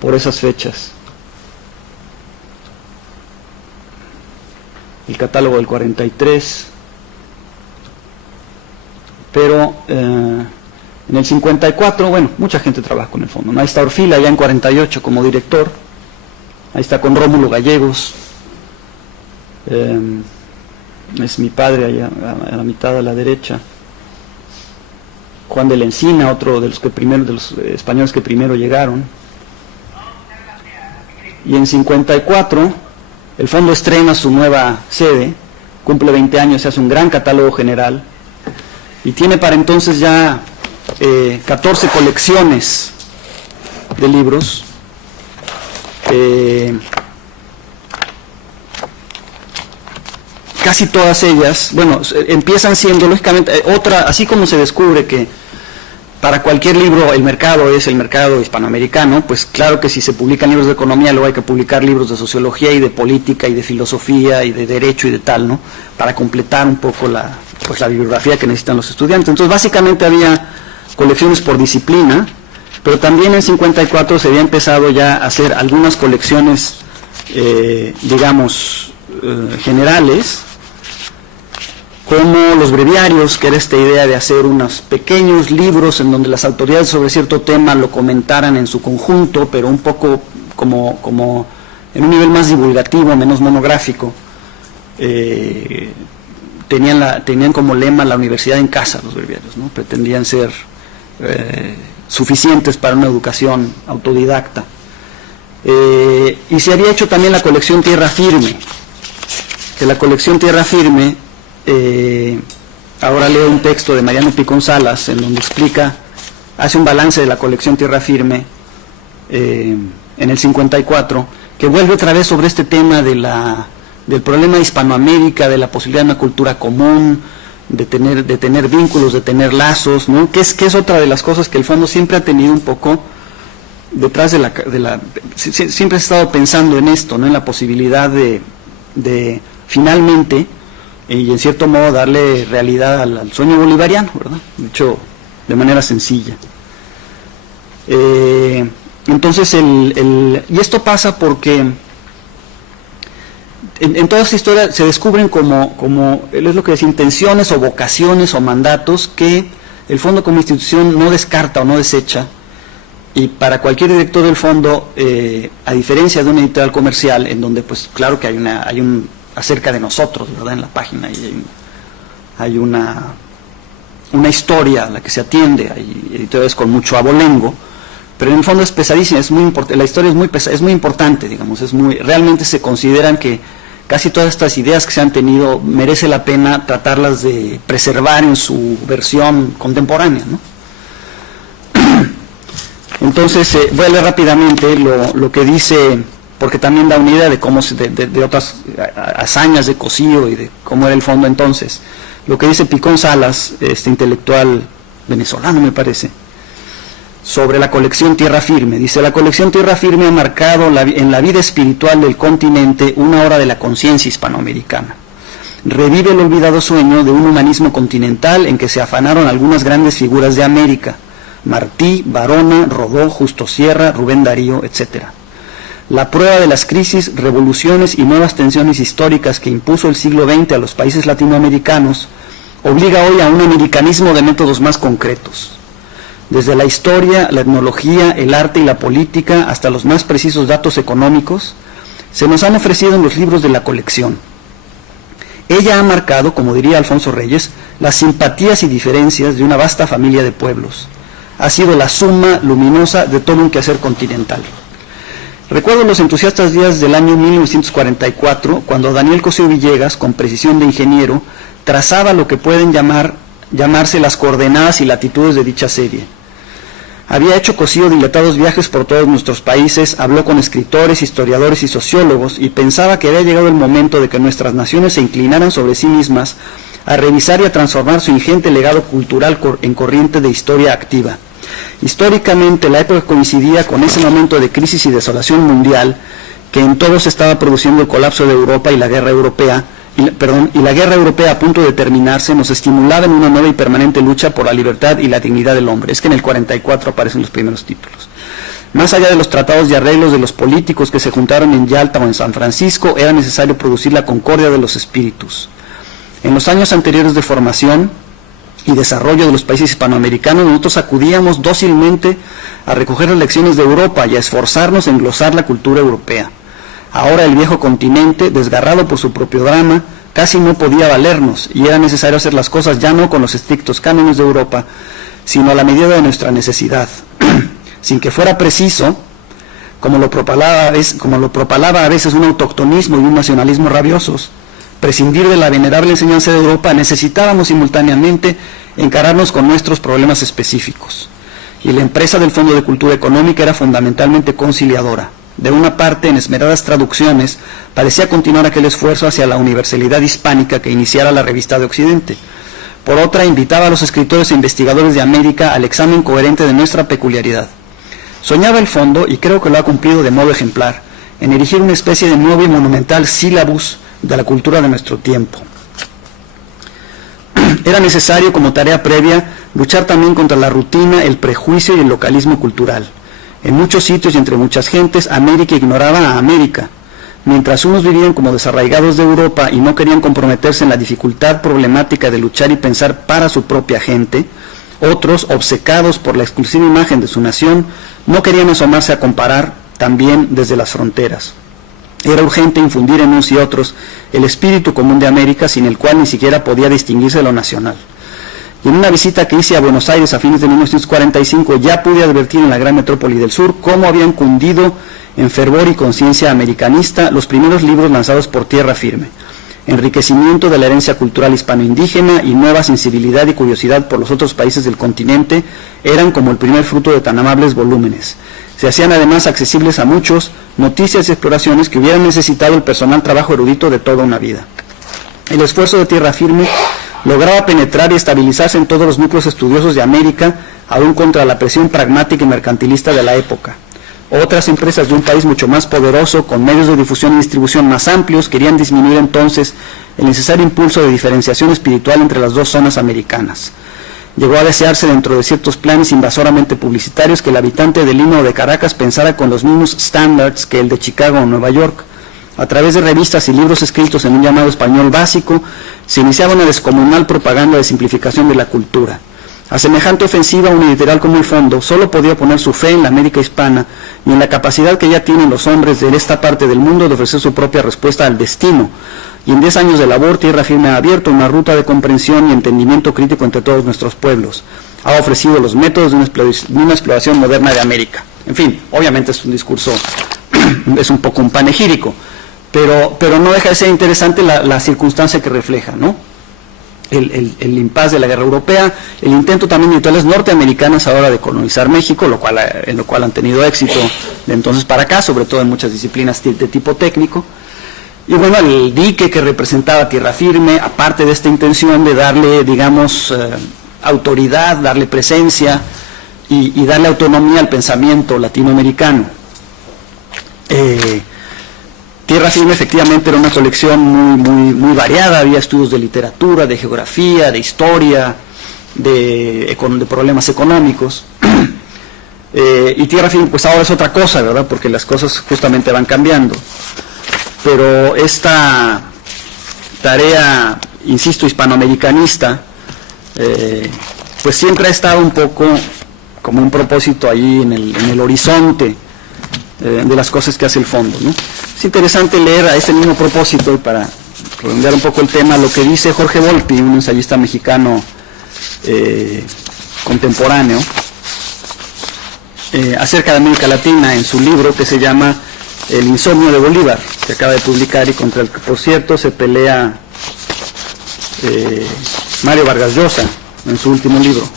por esas fechas. El catálogo del 43, pero en el 54, bueno, mucha gente trabaja con el fondo, ¿no? Ahí está Orfila ya en 48 como director, ahí está con Rómulo Gallegos, es mi padre allá a la mitad a la derecha, Juan de la Encina, otro de los españoles que primero llegaron, y en 54 el fondo estrena su nueva sede, cumple 20 años, se hace un gran catálogo general y tiene para entonces ya 14 colecciones de libros. Casi todas ellas, bueno, empiezan siendo lógicamente así como se descubre que para cualquier libro el mercado es el mercado hispanoamericano, pues claro que si se publican libros de economía, luego hay que publicar libros de sociología y de política y de filosofía y de derecho y de tal, ¿no? Para completar un poco la bibliografía que necesitan los estudiantes. Entonces básicamente había colecciones por disciplina, pero también en 54 se había empezado ya a hacer algunas colecciones, generales, como los breviarios, que era esta idea de hacer unos pequeños libros en donde las autoridades sobre cierto tema lo comentaran en su conjunto, pero un poco como en un nivel más divulgativo, menos monográfico. Tenían como lema la universidad en casa los breviarios, ¿no? Pretendían ser suficientes para una educación autodidacta. Y se había hecho también la colección Tierra Firme, que la colección Tierra Firme, ahora leo un texto de Mariano Picón Salas en donde hace un balance de la colección Tierra Firme en el 54, que vuelve otra vez sobre este tema del problema de Hispanoamérica, de la posibilidad de una cultura común, de tener vínculos, de tener lazos, ¿no? Que es otra de las cosas que el fondo siempre ha tenido un poco detrás siempre ha estado pensando en esto, ¿no? En la posibilidad de finalmente, y en cierto modo darle realidad al sueño bolivariano, ¿verdad? Dicho de manera sencilla. Entonces, y esto pasa porque en toda esta historia se descubren como es lo que es, intenciones o vocaciones o mandatos que el fondo como institución no descarta o no desecha, y para cualquier director del fondo, a diferencia de una editorial comercial, en donde pues claro que hay un acerca de nosotros, ¿verdad? En la página y hay una historia a la que se atiende, hay editoriales con mucho abolengo, pero en el fondo es pesadísima, la historia es muy importante, digamos, realmente se consideran que casi todas estas ideas que se han tenido merece la pena tratarlas de preservar en su versión contemporánea, ¿no? Entonces, voy a leer rápidamente lo que dice, porque también da una idea de cómo de otras hazañas de Cosío y de cómo era el fondo entonces. Lo que dice Picón Salas, este intelectual venezolano me parece, sobre la colección Tierra Firme. Dice: la colección Tierra Firme ha marcado en la vida espiritual del continente una hora de la conciencia hispanoamericana. Revive el olvidado sueño de un humanismo continental en que se afanaron algunas grandes figuras de América: Martí, Varona, Rodó, Justo Sierra, Rubén Darío, etc. La prueba de las crisis, revoluciones y nuevas tensiones históricas que impuso el siglo XX a los países latinoamericanos obliga hoy a un americanismo de métodos más concretos. Desde la historia, la etnología, el arte y la política, hasta los más precisos datos económicos, se nos han ofrecido en los libros de la colección. Ella ha marcado, como diría Alfonso Reyes, las simpatías y diferencias de una vasta familia de pueblos. Ha sido la suma luminosa de todo un quehacer continental. Recuerdo los entusiastas días del año 1944, cuando Daniel Cosío Villegas, con precisión de ingeniero, trazaba lo que pueden llamarse las coordenadas y latitudes de dicha serie. Había hecho Cosío dilatados viajes por todos nuestros países, habló con escritores, historiadores y sociólogos, y pensaba que había llegado el momento de que nuestras naciones se inclinaran sobre sí mismas a revisar y a transformar su ingente legado cultural en corriente de historia activa. Históricamente, la época coincidía con ese momento de crisis y desolación mundial que en todos se estaba produciendo el colapso de Europa y la guerra europea, y la guerra europea a punto de terminarse nos estimulaba en una nueva y permanente lucha por la libertad y la dignidad del hombre. Es que en el 44 aparecen los primeros títulos. Más allá de los tratados y arreglos de los políticos que se juntaron en Yalta o en San Francisco, era necesario producir la concordia de los espíritus. En los años anteriores de formación y desarrollo de los países hispanoamericanos, nosotros acudíamos dócilmente a recoger las lecciones de Europa y a esforzarnos en glosar la cultura europea. Ahora el viejo continente, desgarrado por su propio drama, casi no podía valernos, y era necesario hacer las cosas ya no con los estrictos cánones de Europa, sino a la medida de nuestra necesidad, sin que fuera preciso, como lo propalaba a veces un autoctonismo y un nacionalismo rabiosos, prescindir de la venerable enseñanza de Europa. Necesitábamos simultáneamente encararnos con nuestros problemas específicos. Y la empresa del Fondo de Cultura Económica era fundamentalmente conciliadora. De una parte, en esmeradas traducciones, parecía continuar aquel esfuerzo hacia la universalidad hispánica que iniciara la revista de Occidente. Por otra, invitaba a los escritores e investigadores de América al examen coherente de nuestra peculiaridad. Soñaba el Fondo, y creo que lo ha cumplido de modo ejemplar, en erigir una especie de nuevo y monumental sílabus de la cultura de nuestro tiempo. Era necesario, como tarea previa, luchar también contra la rutina, el prejuicio y el localismo cultural. En muchos sitios y entre muchas gentes, América ignoraba a América. Mientras unos vivían como desarraigados de Europa y no querían comprometerse en la dificultad problemática de luchar y pensar para su propia gente, otros, obcecados por la exclusiva imagen de su nación, no querían asomarse a comparar también desde las fronteras. Era urgente infundir en unos y otros el espíritu común de América, sin el cual ni siquiera podía distinguirse de lo nacional. Y en una visita que hice a Buenos Aires a fines de 1945, ya pude advertir en la gran metrópoli del sur cómo habían cundido en fervor y conciencia americanista los primeros libros lanzados por Tierra Firme: Enriquecimiento de la herencia cultural hispano-indígena y Nueva sensibilidad y curiosidad por los otros países del continente eran como el primer fruto de tan amables volúmenes. Se hacían además accesibles a muchos noticias y exploraciones que hubieran necesitado el personal trabajo erudito de toda una vida. El esfuerzo de Tierra Firme lograba penetrar y estabilizarse en todos los núcleos estudiosos de América, aún contra la presión pragmática y mercantilista de la época. Otras empresas de un país mucho más poderoso, con medios de difusión y distribución más amplios, querían disminuir entonces el necesario impulso de diferenciación espiritual entre las dos zonas americanas. Llegó a desearse dentro de ciertos planes invasoramente publicitarios que el habitante de Lima o de Caracas pensara con los mismos standards que el de Chicago o Nueva York. A través de revistas y libros escritos en un llamado español básico, se iniciaba una descomunal propaganda de simplificación de la cultura. A semejante ofensiva, un editorial como El Fondo solo podía poner su fe en la América hispana y en la capacidad que ya tienen los hombres de esta parte del mundo de ofrecer su propia respuesta al destino. Y en 10 años de labor, Tierra Firme ha abierto una ruta de comprensión y entendimiento crítico entre todos nuestros pueblos. Ha ofrecido los métodos de una exploración moderna de América. En fin, obviamente es un discurso, es un poco un panegírico, pero no deja de ser interesante la circunstancia que refleja, ¿no? El impasse de la guerra europea, el intento también de editoriales norteamericanas ahora de colonizar México, en lo cual han tenido éxito de entonces para acá, sobre todo en muchas disciplinas de tipo técnico. Y bueno, el dique que representaba Tierra Firme, aparte de esta intención de darle, digamos, autoridad, darle presencia y darle autonomía al pensamiento latinoamericano. Tierra Firme efectivamente era una colección muy variada, había estudios de literatura, de geografía, de historia, de problemas económicos. Y Tierra Firme pues ahora es otra cosa, ¿verdad? Porque las cosas justamente van cambiando. Pero esta tarea, insisto, hispanoamericanista, pues siempre ha estado un poco como un propósito ahí en el horizonte de las cosas que hace el fondo, ¿no? Es interesante leer a este mismo propósito, y para redondear un poco el tema, lo que dice Jorge Volpi, un ensayista mexicano contemporáneo, acerca de América Latina en su libro que se llama El insomnio de Bolívar, que acaba de publicar y contra el que, por cierto, se pelea Mario Vargas Llosa en su último libro,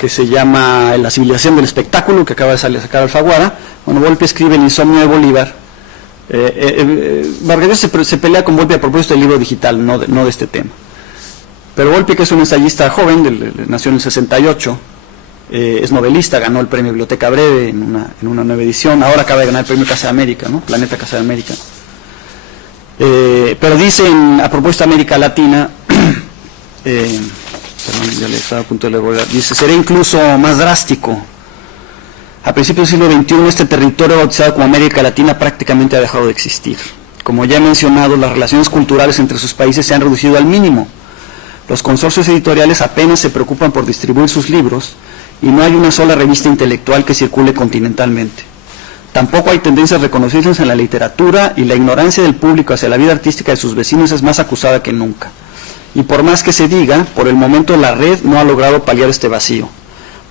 que se llama La civilización del espectáculo, que acaba de sacar Alfaguara. Bueno, Volpi escribe El insomnio de Bolívar. Vargas Llosa se pelea con Volpi a propósito del libro digital, no de este tema. Pero Volpi, que es un ensayista joven, nació en el 68, es novelista, ganó el premio Biblioteca Breve en una nueva edición, ahora acaba de ganar el premio Casa de América, ¿no? Planeta Casa de América. Pero dice a propósito de América Latina, perdón, ya le estaba a punto de leer, dice, será incluso más drástico. A principios del siglo XXI, este territorio bautizado como América Latina prácticamente ha dejado de existir. Como ya he mencionado, las relaciones culturales entre sus países se han reducido al mínimo. Los consorcios editoriales apenas se preocupan por distribuir sus libros y no hay una sola revista intelectual que circule continentalmente. Tampoco hay tendencias reconocibles en la literatura y la ignorancia del público hacia la vida artística de sus vecinos es más acusada que nunca. Y por más que se diga, por el momento la red no ha logrado paliar este vacío.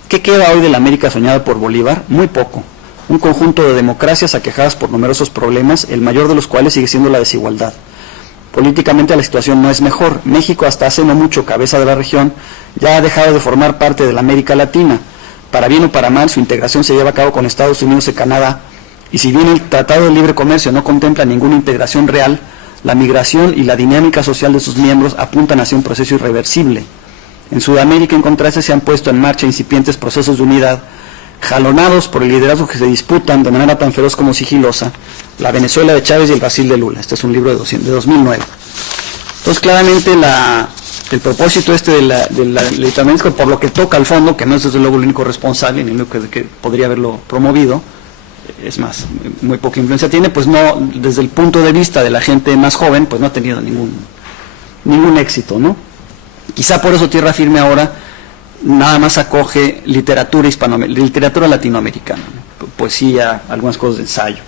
¿Qué queda hoy de la América soñada por Bolívar? Muy poco. Un conjunto de democracias aquejadas por numerosos problemas, el mayor de los cuales sigue siendo la desigualdad. Políticamente la situación no es mejor. México, hasta hace no mucho cabeza de la región, ya ha dejado de formar parte de la América Latina. Para bien o para mal, su integración se lleva a cabo con Estados Unidos y Canadá, y si bien el Tratado de Libre Comercio no contempla ninguna integración real, la migración y la dinámica social de sus miembros apuntan hacia un proceso irreversible. En Sudamérica, en contraste, se han puesto en marcha incipientes procesos de unidad, jalonados por el liderazgo que se disputan de manera tan feroz como sigilosa, la Venezuela de Chávez y el Brasil de Lula. Este es un libro de 2009. Entonces, claramente, el propósito del editorialismo, por lo que toca al fondo, que no es desde luego el único responsable, ni el único que podría haberlo promovido, es más, muy poca influencia tiene, pues no, desde el punto de vista de la gente más joven, pues no ha tenido ningún éxito, ¿no? Quizá por eso Tierra Firme ahora nada más acoge literatura latinoamericana, ¿no? Poesía, algunas cosas de ensayo.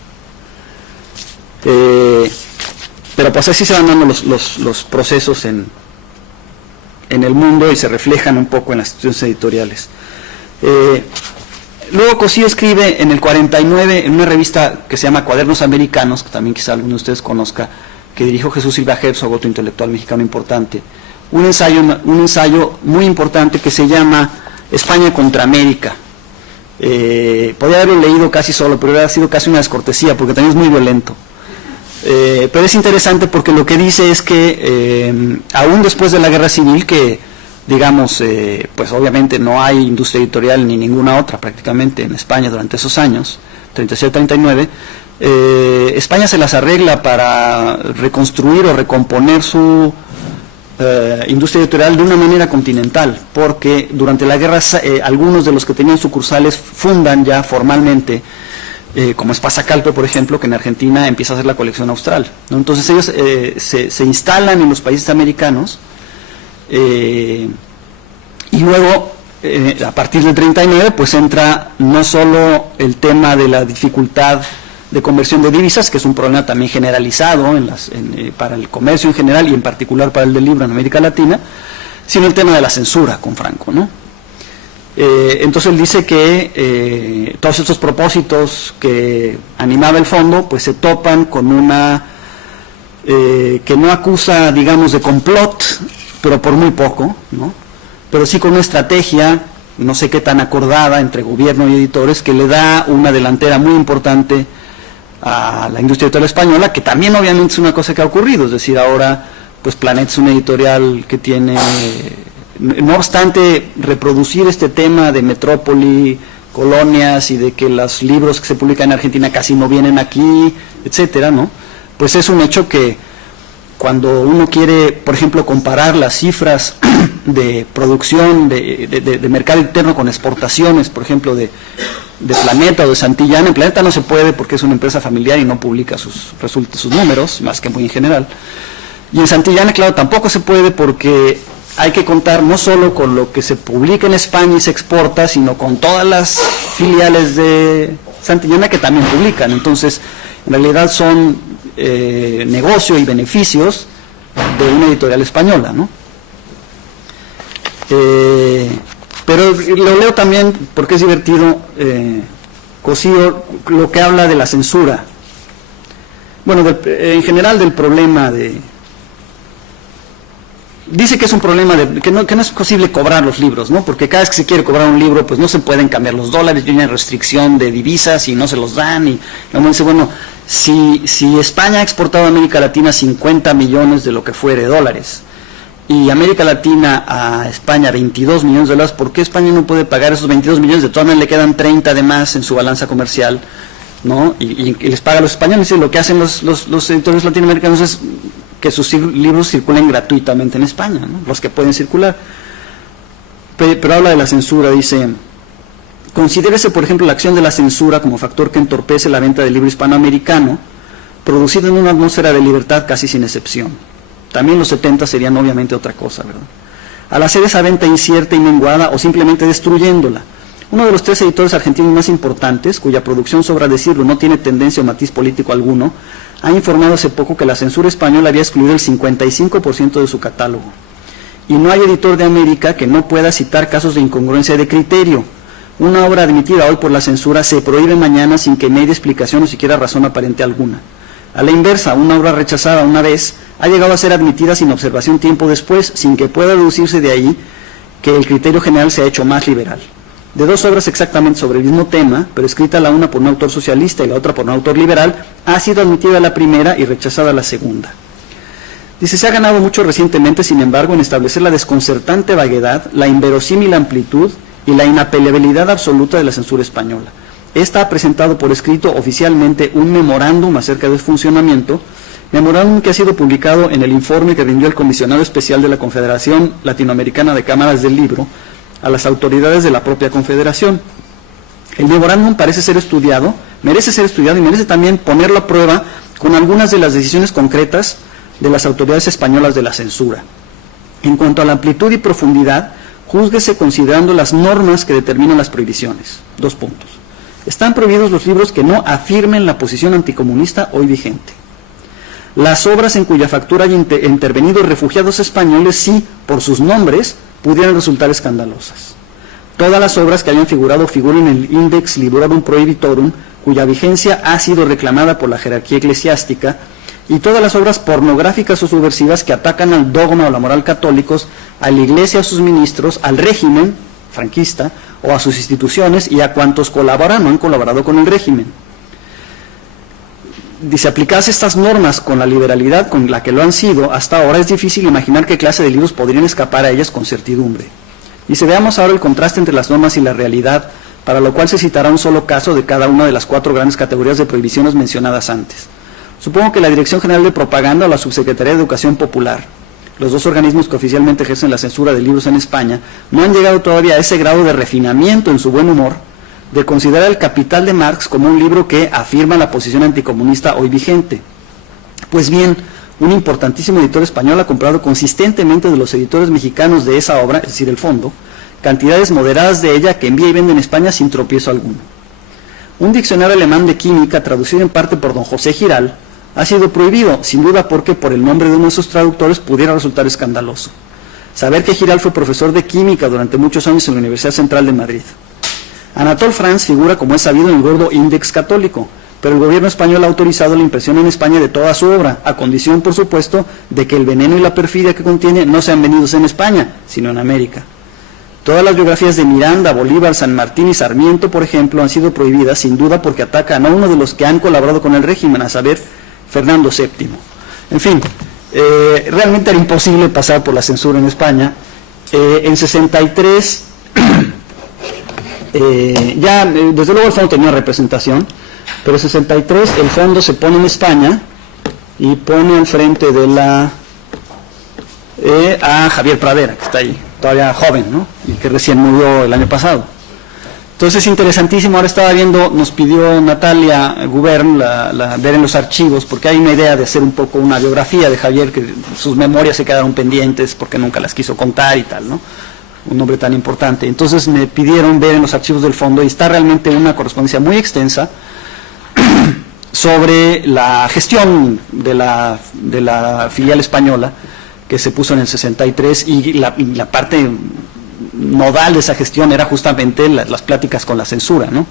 Pero pues así se van dando los procesos en el mundo y se reflejan un poco en las instituciones editoriales. Luego Cosío escribe en el 49 en una revista que se llama Cuadernos Americanos, que también quizá alguno de ustedes conozca, que dirigió Jesús Silva Herzog, otro intelectual mexicano importante, un ensayo muy importante que se llama España contra América. Podría haberlo leído casi solo, pero hubiera sido casi una descortesía, porque también es muy violento. Pero es interesante porque lo que dice es que aún después de la guerra civil, que digamos, pues obviamente no hay industria editorial ni ninguna otra prácticamente en España durante esos años, 37-39, España se las arregla para reconstruir o recomponer su industria editorial de una manera continental, porque durante la guerra algunos de los que tenían sucursales fundan ya formalmente, como es Pasacalpe, por ejemplo, que en Argentina empieza a hacer la colección austral, ¿no? Entonces ellos se instalan en los países americanos, y luego a partir del 39 pues entra no solo el tema de la dificultad de conversión de divisas, que es un problema también generalizado para el comercio en general y en particular para el del libro en América Latina, sino el tema de la censura con Franco, ¿no? Entonces él dice que todos estos propósitos que animaba el fondo pues se topan con una que no acusa, digamos, de complot, pero por muy poco, ¿no? Pero sí con una estrategia, no sé qué tan acordada entre gobierno y editores, que le da una delantera muy importante a la industria editorial española, que también obviamente es una cosa que ha ocurrido, es decir, ahora pues Planeta es una editorial que tiene, no obstante reproducir este tema de metrópoli, colonias y de que los libros que se publican en Argentina casi no vienen aquí, etcétera, ¿no? Pues es un hecho que cuando uno quiere, por ejemplo, comparar las cifras de producción de mercado interno con exportaciones, por ejemplo, de Planeta o de Santillana, en Planeta no se puede porque es una empresa familiar y no publica sus números, más que muy en general. Y en Santillana, claro, tampoco se puede porque hay que contar no solo con lo que se publica en España y se exporta, sino con todas las filiales de Santillana que también publican. Entonces, en realidad son negocio y beneficios de una editorial española, ¿no? Pero lo leo también porque es divertido, Cosío, lo que habla de la censura. Bueno, en general del problema de... Dice que es un problema que no es posible cobrar los libros, ¿no? Porque cada vez que se quiere cobrar un libro, pues no se pueden cambiar los dólares, y hay una restricción de divisas y no se los dan. Y luego dice, bueno, si España ha exportado a América Latina 50 millones de lo que fuere dólares, y América Latina a España 22 millones de dólares, ¿por qué España no puede pagar esos 22 millones? De todas maneras le quedan 30 de más en su balanza comercial, ¿no? Y les paga a los españoles, y lo que hacen los editores latinoamericanos es que sus libros circulen gratuitamente en España, ¿no? Los que pueden circular. Pero habla de la censura, dice: considérese, por ejemplo, la acción de la censura como factor que entorpece la venta del libro hispanoamericano, producido en una atmósfera de libertad casi sin excepción. También los 70 serían obviamente otra cosa, ¿verdad? Al hacer esa venta incierta y menguada, o simplemente destruyéndola. Uno de los 3 editores argentinos más importantes, cuya producción, sobra decirlo, no tiene tendencia o matiz político alguno, ha informado hace poco que la censura española había excluido el 55% de su catálogo. Y no hay editor de América que no pueda citar casos de incongruencia de criterio. Una obra admitida hoy por la censura se prohíbe mañana sin que medie explicación o siquiera razón aparente alguna. A la inversa, una obra rechazada una vez ha llegado a ser admitida sin observación tiempo después, sin que pueda deducirse de ahí que el criterio general se ha hecho más liberal. De 2 obras exactamente sobre el mismo tema, pero escrita la una por un autor socialista y la otra por un autor liberal, ha sido admitida la primera y rechazada la segunda. Dice, se ha ganado mucho recientemente, sin embargo, en establecer la desconcertante vaguedad, la inverosímil amplitud y la inapelabilidad absoluta de la censura española. Esta ha presentado por escrito oficialmente un memorándum acerca del funcionamiento, memorándum que ha sido publicado en el informe que rindió el comisionado especial de la Confederación Latinoamericana de Cámaras del Libro a las autoridades de la propia Confederación. El memorándum parece ser estudiado, merece ser estudiado y merece también ponerlo a prueba con algunas de las decisiones concretas de las autoridades españolas de la censura. En cuanto a la amplitud y profundidad, júzguese considerando las normas que determinan las prohibiciones. 2 puntos. Están prohibidos los libros que no afirmen la posición anticomunista hoy vigente. Las obras en cuya factura hayan intervenido refugiados españoles sí, por sus nombres, pudieran resultar escandalosas. Todas las obras que hayan figurado o figuren en el Index Librorum Prohibitorum, cuya vigencia ha sido reclamada por la jerarquía eclesiástica, y todas las obras pornográficas o subversivas que atacan al dogma o la moral católicos, a la Iglesia, a sus ministros, al régimen franquista o a sus instituciones y a cuantos colaboran o han colaborado con el régimen. dice, aplicarse estas normas con la liberalidad con la que lo han sido hasta ahora, es difícil imaginar qué clase de libros podrían escapar a ellas con certidumbre. Dice, veamos ahora el contraste entre las normas y la realidad, para lo cual se citará un solo caso de cada una de las 4 grandes categorías de prohibiciones mencionadas antes. Supongo que la Dirección General de Propaganda o la Subsecretaría de Educación Popular, los 2 organismos que oficialmente ejercen la censura de libros en España, no han llegado todavía a ese grado de refinamiento en su buen humor de considerar El Capital de Marx como un libro que afirma la posición anticomunista hoy vigente. Pues bien, un importantísimo editor español ha comprado consistentemente de los editores mexicanos de esa obra, es decir, El Fondo, cantidades moderadas de ella que envía y vende en España sin tropiezo alguno. Un diccionario alemán de química, traducido en parte por don José Giral, ha sido prohibido, sin duda porque por el nombre de uno de sus traductores pudiera resultar escandaloso. Saber que Giral fue profesor de química durante muchos años en la Universidad Central de Madrid. Anatole France figura, como es sabido, en el gordo Index Católico, pero el gobierno español ha autorizado la impresión en España de toda su obra, a condición, por supuesto, de que el veneno y la perfidia que contiene no sean vendidos en España, sino en América. Todas las biografías de Miranda, Bolívar, San Martín y Sarmiento, por ejemplo, han sido prohibidas, sin duda porque atacan a uno de los que han colaborado con el régimen, a saber, Fernando VII. En fin, realmente era imposible pasar por la censura en España. En 63, desde luego el fondo tenía representación, pero en 63 el fondo se pone en España y pone al frente de la a Javier Pradera, que está ahí, todavía joven, ¿no? Y que recién murió el año pasado. Entonces es interesantísimo. Ahora estaba viendo, nos pidió Natalia Gubern ver en los archivos, porque hay una idea de hacer un poco una biografía de Javier, que sus memorias se quedaron pendientes porque nunca las quiso contar y tal, ¿no? Un hombre tan importante. Entonces me pidieron ver en los archivos del fondo, y está realmente una correspondencia muy extensa sobre la gestión de la filial española que se puso en el 63, y la parte nodal de esa gestión era justamente las pláticas con la censura, ¿no?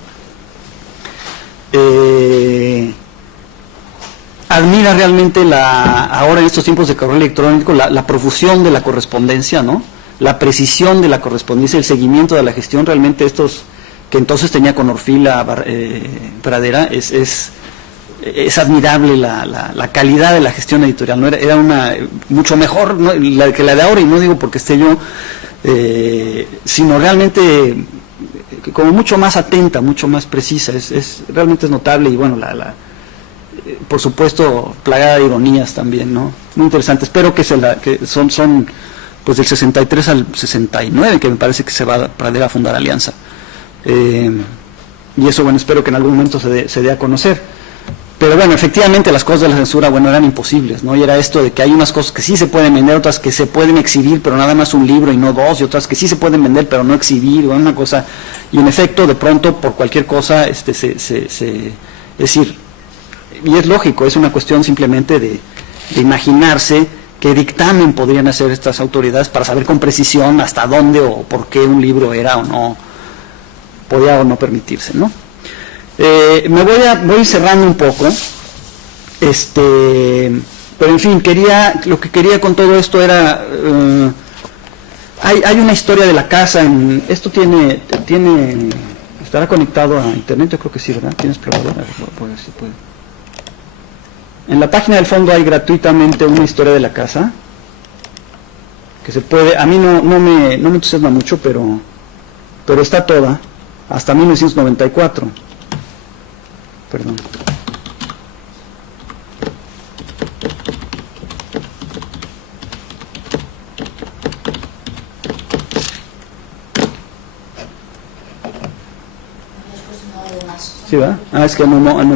Admira realmente ahora en estos tiempos de correo electrónico la profusión de la correspondencia, ¿no? La precisión de la correspondencia, el seguimiento de la gestión. Realmente estos que entonces tenía con Orfila Pradera, es admirable la calidad de la gestión editorial, ¿no? Era una mucho mejor, ¿no?, que la de ahora, y no digo porque esté yo, sino realmente como mucho más atenta, mucho más precisa. Realmente es notable, y bueno, por supuesto plagada de ironías también, ¿no? Muy interesante. Espero que son pues del 63 al 69, que me parece que se va Pradera a fundar Alianza, y eso, bueno, espero que en algún momento se dé a conocer. Pero bueno, efectivamente las cosas de la censura, bueno, eran imposibles, ¿no? Y era esto de que hay unas cosas que sí se pueden vender, otras que se pueden exhibir, pero nada más un libro y no 2, y otras que sí se pueden vender, pero no exhibir, o una cosa. Y en efecto, de pronto, por cualquier cosa, es decir, y es lógico, es una cuestión simplemente de imaginarse qué dictamen podrían hacer estas autoridades para saber con precisión hasta dónde o por qué un libro era o no, podía o no permitirse, ¿no? Voy cerrando un poco, pero en fin, lo que quería con todo esto era, hay una historia de la casa, esto estará conectado a internet, yo creo que sí, ¿verdad? ¿Tienes explorador? Voy a ver si puede. En la página del fondo hay gratuitamente una historia de la casa, que se puede, a mí no me entusiasma mucho, pero está toda, hasta 1994. Perdón. ¿Sí, va? Es que no hay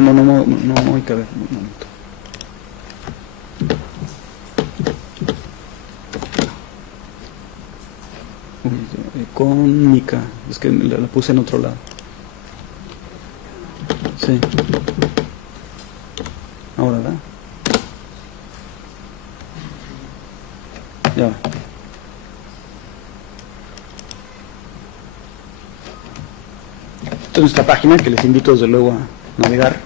que ver un momento. Cónica, es que la puse en otro lado. Sí. Ahora, ¿verdad? Ya. Esta es nuestra página, que les invito desde luego a navegar.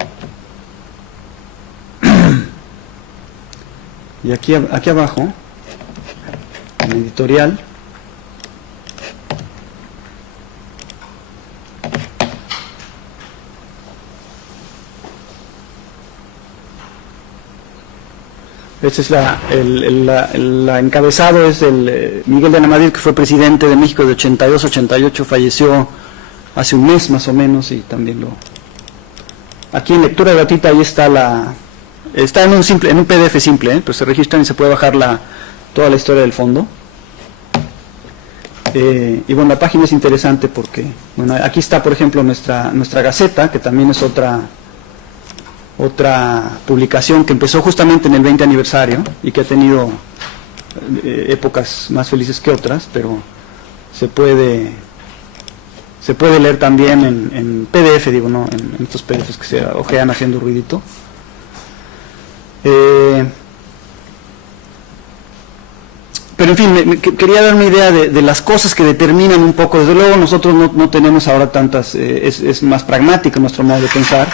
Y aquí abajo, en el editorial, Este es la encabezado es el Miguel de la Madrid, que fue presidente de México de 82-88, falleció hace un mes más o menos, y también aquí en lectura gratuita ahí está está en un PDF simple, pero se registran y se puede bajar toda la historia del fondo. Y bueno, la página es interesante porque, bueno, aquí está por ejemplo nuestra Gaceta, que también es otra publicación que empezó justamente en el 20 aniversario y que ha tenido épocas más felices que otras, pero se puede leer también en PDF, digo, no en estos PDFs que se ojean haciendo ruidito. Pero en fin, quería dar una idea de las cosas que determinan un poco. Desde luego nosotros no tenemos ahora tantas, es más pragmático nuestro modo de pensar.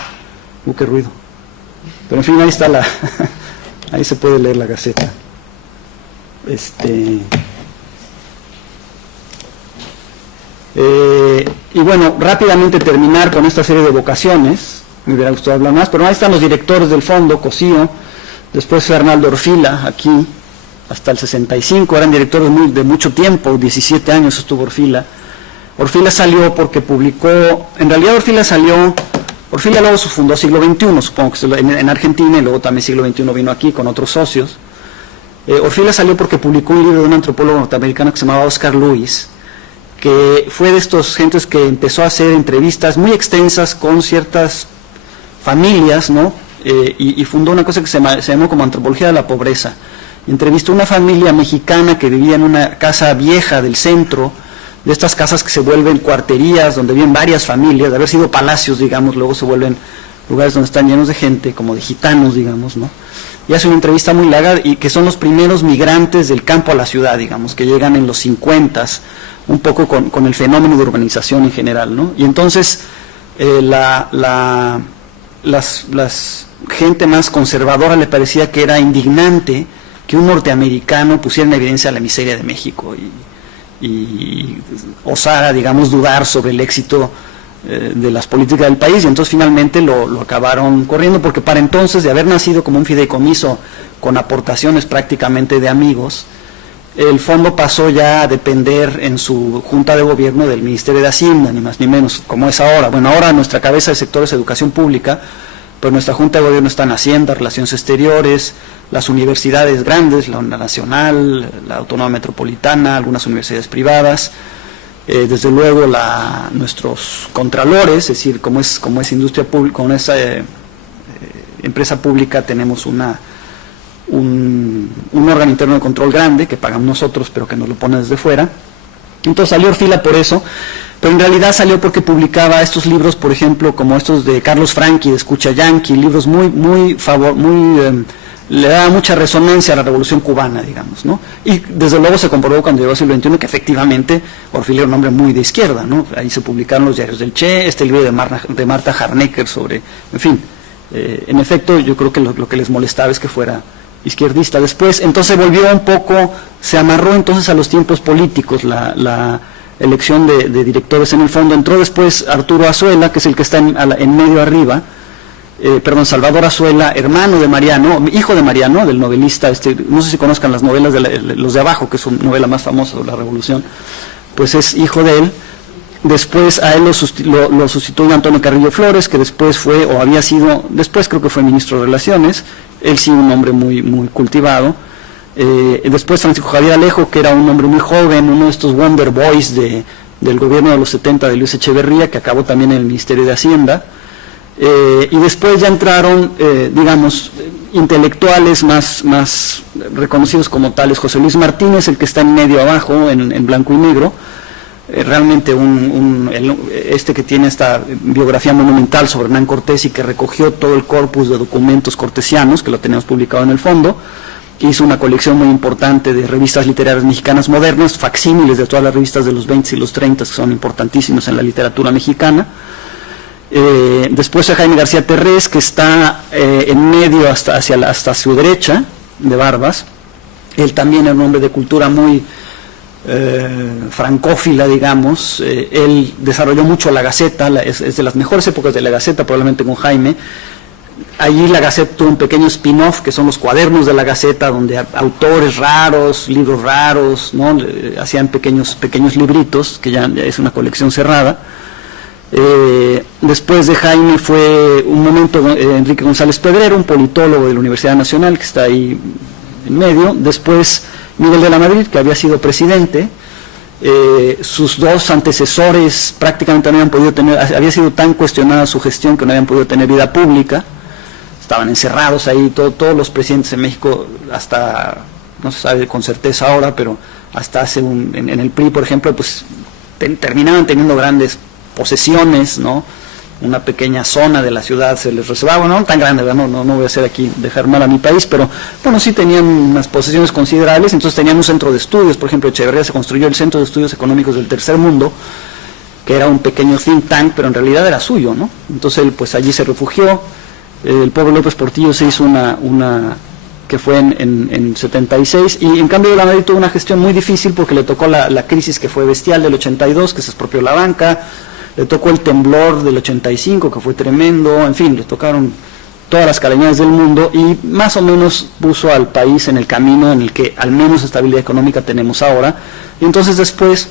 Qué ruido. Pero en fin, ahí está ahí se puede leer la Gaceta. Y bueno, rápidamente terminar con esta serie de vocaciones. Me hubiera gustado hablar más, pero ahí están los directores del fondo: Cosío, después fue Arnaldo Orfila, aquí, hasta el 65, eran directores de mucho tiempo, 17 años estuvo Orfila. Orfila salió porque publicó, en realidad Orfila luego fundó Siglo XXI, supongo que en Argentina, y luego también Siglo XXI vino aquí con otros socios. Orfila salió porque publicó un libro de un antropólogo norteamericano que se llamaba Oscar Lewis, que fue de estos gentes que empezó a hacer entrevistas muy extensas con ciertas familias, ¿no? Y fundó una cosa que se llamó como Antropología de la Pobreza. Entrevistó a una familia mexicana que vivía en una casa vieja del centro, de estas casas que se vuelven cuarterías, donde viven varias familias, de haber sido palacios, digamos, luego se vuelven lugares donde están llenos de gente, como de gitanos, digamos, ¿no? Y hace una entrevista muy larga, y que son los primeros migrantes del campo a la ciudad, digamos, que llegan en los 50s, un poco con el fenómeno de urbanización en general, ¿no? Y entonces las gente más conservadora le parecía que era indignante que un norteamericano pusiera en evidencia la miseria de México y osara, digamos, dudar sobre el éxito de las políticas del país, y entonces finalmente lo acabaron corriendo, porque para entonces, de haber nacido como un fideicomiso con aportaciones prácticamente de amigos, el fondo pasó ya a depender en su junta de gobierno del Ministerio de Hacienda, ni más ni menos, como es ahora. Bueno, ahora nuestra cabeza de sector es educación pública, pero nuestra junta de gobierno está en Hacienda, Relaciones Exteriores, las universidades grandes, la Nacional, la Autónoma Metropolitana, algunas universidades privadas, desde luego nuestros contralores, es decir, como es industria pública, como es empresa pública, tenemos un órgano interno de control grande que pagamos nosotros, pero que nos lo pone desde fuera. Entonces salió Orfila por eso, pero en realidad salió porque publicaba estos libros, por ejemplo, como estos de Carlos Franchi, de Escucha Yankee, libros le daba mucha resonancia a la Revolución Cubana, digamos, ¿no? Y desde luego se comprobó cuando llegó al siglo XXI que efectivamente Orfila era un hombre muy de izquierda, ¿no? Ahí se publicaron los diarios del Che, este libro de Marta Harnecker sobre, en fin, en efecto yo creo que lo que les molestaba es que fuera izquierdista. Después, entonces volvió un poco, se amarró entonces a los tiempos políticos la elección de directores en el fondo. Entró después Arturo Azuela, que es el que está en medio arriba, Salvador Azuela, hermano de Mariano, hijo de Mariano, del novelista, no sé si conozcan las novelas Los de Abajo, que es su novela más famosa de la Revolución, pues es hijo de él. Después a él lo sustituyó Antonio Carrillo Flores, que después fue, o había sido, después creo que fue ministro de Relaciones, él sí un hombre muy, muy cultivado. Después Francisco Javier Alejo, que era un hombre muy joven, uno de estos Wonder Boys del gobierno de los 70 de Luis Echeverría, que acabó también en el Ministerio de Hacienda. Y después ya entraron, digamos, intelectuales más reconocidos como tales. José Luis Martínez, el que está en medio abajo, en blanco y negro, realmente que tiene esta biografía monumental sobre Hernán Cortés y que recogió todo el corpus de documentos cortesianos, que lo tenemos publicado en el fondo. Hizo una colección muy importante de revistas literarias mexicanas modernas, facsímiles de todas las revistas de los 20 y los 30, que son importantísimos en la literatura mexicana. Después a Jaime García Terrés, que está en medio hasta su derecha, de barbas. Él también era un hombre de cultura muy francófila, digamos. Él desarrolló mucho la Gaceta, es de las mejores épocas de la Gaceta, probablemente con Jaime. allí la Gaceta tuvo un pequeño spin-off, que son los cuadernos de la Gaceta, donde autores raros, libros raros, ¿no? Hacían pequeños libritos, que ya es una colección cerrada. Después de Jaime fue un momento Enrique González Pedrero, un politólogo de la Universidad Nacional, que está ahí en medio. Después Miguel de la Madrid, que había sido presidente. Sus dos antecesores prácticamente no habían podido tener, había sido tan cuestionada su gestión que no habían podido tener vida pública, estaban encerrados ahí, todos los presidentes en México, hasta, no se sabe con certeza ahora, pero hasta hace en el PRI, por ejemplo, pues terminaban teniendo grandes posesiones, ¿no? Una pequeña zona de la ciudad se les reservaba, no tan grande, ¿verdad? No voy a hacer aquí, dejar mal a mi país, pero bueno, sí tenían unas posesiones considerables, entonces tenían un centro de estudios. Por ejemplo, Echeverría se construyó el Centro de Estudios Económicos del Tercer Mundo, que era un pequeño think tank, pero en realidad era suyo, ¿no? Entonces él pues allí se refugió. El pobre López Portillo se hizo una que fue en 76, y en cambio de la Madrid tuvo una gestión muy difícil porque le tocó la crisis que fue bestial del 82, que se expropió la banca. Le tocó el temblor del 85, que fue tremendo, en fin, le tocaron todas las calamidades del mundo y más o menos puso al país en el camino en el que al menos estabilidad económica tenemos ahora. Y entonces después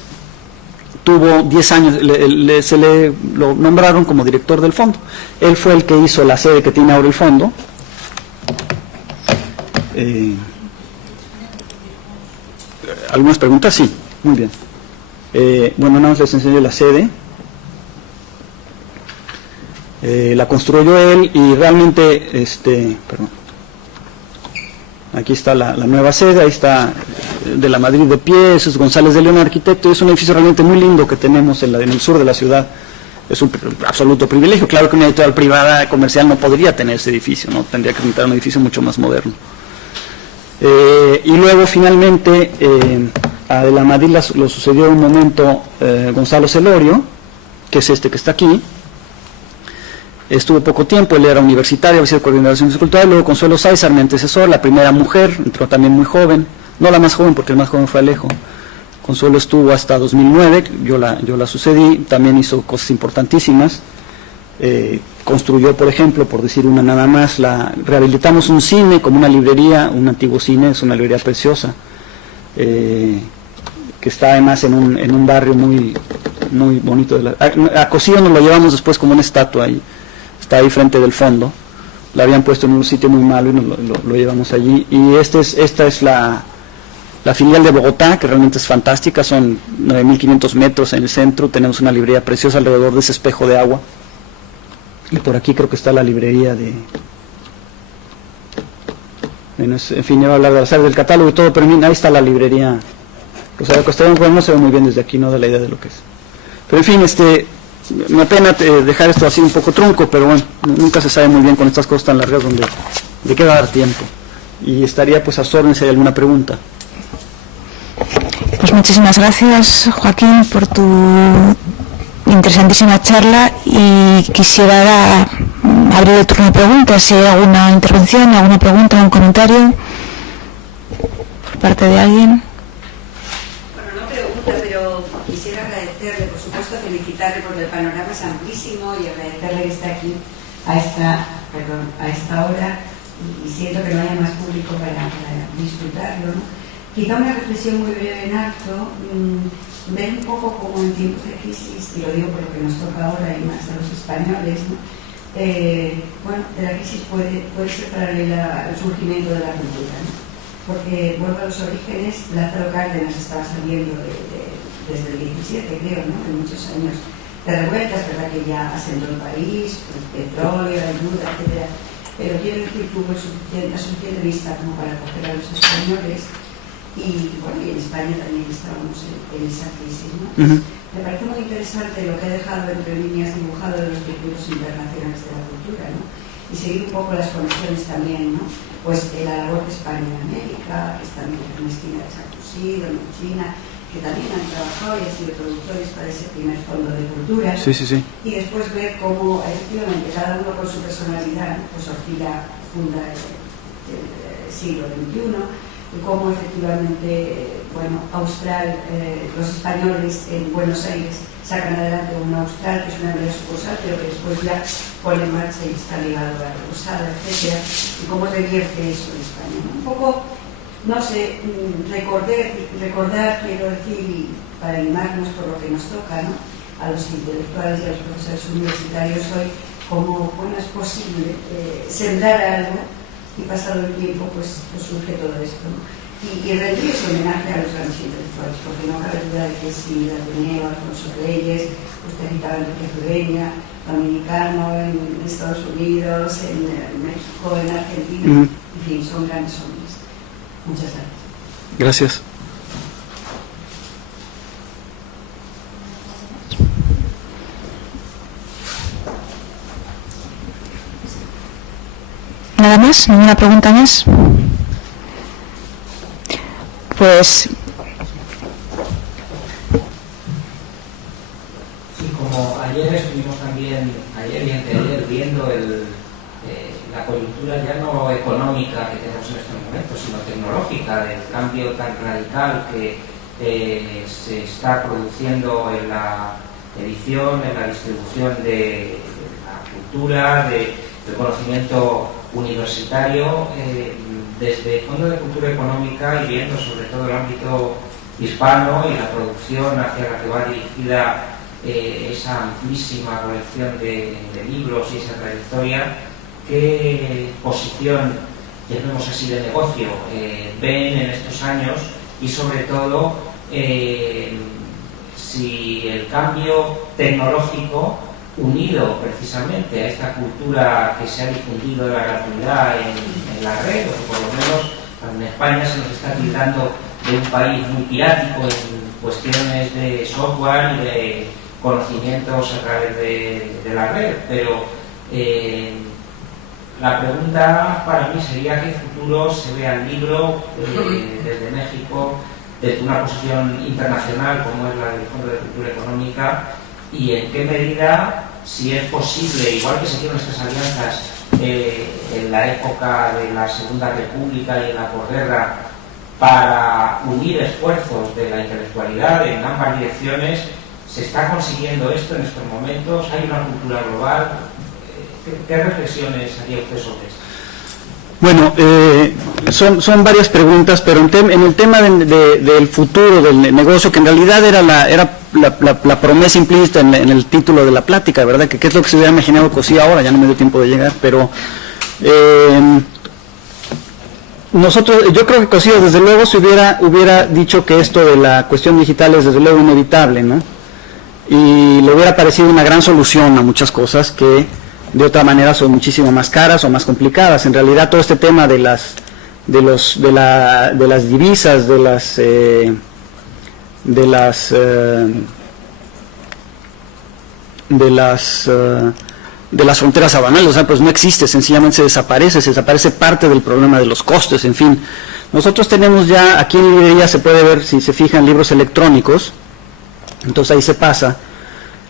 tuvo 10 años, lo nombraron como director del fondo. Él fue el que hizo la sede que tiene ahora el fondo. ¿Algunas preguntas? Sí, muy bien. Bueno, nada más les enseño la sede. La construyó él y realmente, perdón, aquí está la nueva sede, ahí está de la Madrid de pie, ese es González de León, arquitecto. Es un edificio realmente muy lindo que tenemos en el sur de la ciudad. Es un absoluto privilegio. Claro que una editorial privada comercial no podría tener ese edificio, ¿no? Tendría que pintar un edificio mucho más moderno. Y luego finalmente a de la Madrid lo sucedió en un momento Gonzalo Celorio, que es este que está aquí. Estuvo poco tiempo, él era universitario, había sido coordinación cultural. Luego Consuelo Sáizar, mi antecesor, la primera mujer, entró también muy joven, no la más joven porque el más joven fue Alejo. Consuelo estuvo hasta 2009, yo la sucedí, también hizo cosas importantísimas. Construyó, por ejemplo, por decir una nada más, rehabilitamos un cine como una librería, un antiguo cine, es una librería preciosa, que está además en un barrio muy bonito. A Cosío nos lo llevamos después como una estatua ahí. Está ahí frente del fondo, la habían puesto en un sitio muy malo y lo llevamos allí. Y esta es la filial de Bogotá, que realmente es fantástica, son 9.500 metros en el centro, tenemos una librería preciosa alrededor de ese espejo de agua. Y por aquí creo que está la librería de... Bueno, en fin, ya voy a hablar del catálogo y todo, pero ahí está la librería Rosario Castellón. Bueno, no se ve muy bien desde aquí, no da la idea de lo que es. Pero en fin, me apena dejar esto así un poco trunco, pero bueno, nunca se sabe muy bien con estas cosas tan largas de qué va a dar tiempo. Y estaría pues a su orden si hay alguna pregunta. Pues muchísimas gracias, Joaquín, por tu interesantísima charla, y quisiera ahora abrir el turno de preguntas. Si hay alguna intervención, alguna pregunta, algún comentario por parte de alguien. Bueno, no pregunta, pero quisiera agradecerle, por supuesto, felicitarle porque el panorama es amplísimo y agradecerle que esté aquí a esta hora, y siento que no haya más público para disfrutarlo, ¿no? Quizá una reflexión muy breve en alto, ver un poco como en tiempos de crisis, y lo digo por lo que nos toca ahora y más a los españoles, ¿no? Bueno, la crisis puede ser paralela al surgimiento de la cultura, ¿no? Porque vuelvo a los orígenes, Lázaro Cárdenas estaba saliendo desde el 17, creo, ¿no? De muchos años de revueltas, ¿verdad? Que ya asentó el país, el petróleo, la ayuda, etc. Pero quiero decir que hubo la suficiente vista como para acoger a los españoles. Y bueno, y en España también estábamos en esa crisis, ¿no? Me parece muy interesante lo que he dejado entre líneas dibujado de los circuitos internacionales de la cultura, ¿no? Y seguir un poco las conexiones también, ¿no? Pues la labor de España en América, que está en la esquina de Sarkozy, en China, que también han trabajado y han sido productores para ese primer fondo de cultura. Sí, sí, sí. Y después ver cómo efectivamente cada uno con su personalidad, pues Orfila funda el siglo XXI, y cómo efectivamente bueno, Austral, los españoles en Buenos Aires sacan adelante un Austral, que es una empresa sucursal, pero que después ya pone en marcha y está ligado a la Rosada, etc. Y cómo revierte eso en España, ¿no? Un poco, no sé, recordar, quiero decir, y para animarnos por lo que nos toca, ¿no?, a los intelectuales y a los profesores universitarios hoy, cómo es posible sembrar algo y pasado el tiempo pues surge todo esto, ¿no? Y rendir ese homenaje a los grandes intelectuales, porque no cabe duda de que si Ateneo, Alfonso Reyes, usted citaba Enrique Zureña, dominicano en Estados Unidos, en México, en Argentina, en fin, son grandes hombres. Muchas gracias. Gracias. ¿Nada más? ¿Ninguna pregunta más? Pues... Sí, como ayer estuvimos también, ayer y anteayer, viendo la coyuntura ya no económica que tenemos en estos momentos, sino tecnológica, del cambio tan radical que se está produciendo en la edición, en la distribución de la cultura, del conocimiento universitario, desde el Fondo de Cultura Económica y viendo sobre todo el ámbito hispano y la producción hacia la que va dirigida esa amplísima colección de libros y esa trayectoria, ¿qué posición, llamemos así, de negocio ven en estos años? Y sobre todo, si el cambio tecnológico, unido precisamente a esta cultura que se ha difundido de la gratuidad en la red, o que por lo menos en España se nos está tildando de un país muy pirático en cuestiones de software y de conocimientos a través de la red, pero la pregunta para mí sería qué futuro se ve al libro desde México, desde una posición internacional como es la del Fondo de Cultura Económica, y en qué medida, si es posible, igual que se hicieron estas alianzas en la época de la Segunda República y en la posguerra, para unir esfuerzos de la intelectualidad en ambas direcciones, ¿se está consiguiendo esto en estos momentos? ¿Hay una cultura global? ¿Qué reflexiones haría usted sobre esto? Bueno, son varias preguntas, pero en el tema del futuro del negocio, que en realidad era la promesa implícita en el título de la plática, ¿verdad? Que qué es lo que se hubiera imaginado Cosío ahora, ya no me dio tiempo de llegar, pero yo creo que Cosío desde luego se hubiera dicho que esto de la cuestión digital es desde luego inevitable, ¿no? Y le hubiera parecido una gran solución a muchas cosas que de otra manera son muchísimo más caras o más complicadas. En realidad todo este tema de las divisas, de las fronteras aduanales, o sea, pues no existe, sencillamente se desaparece parte del problema de los costes, en fin. Nosotros tenemos ya, aquí en librería se puede ver, si se fijan, libros electrónicos, entonces ahí se pasa.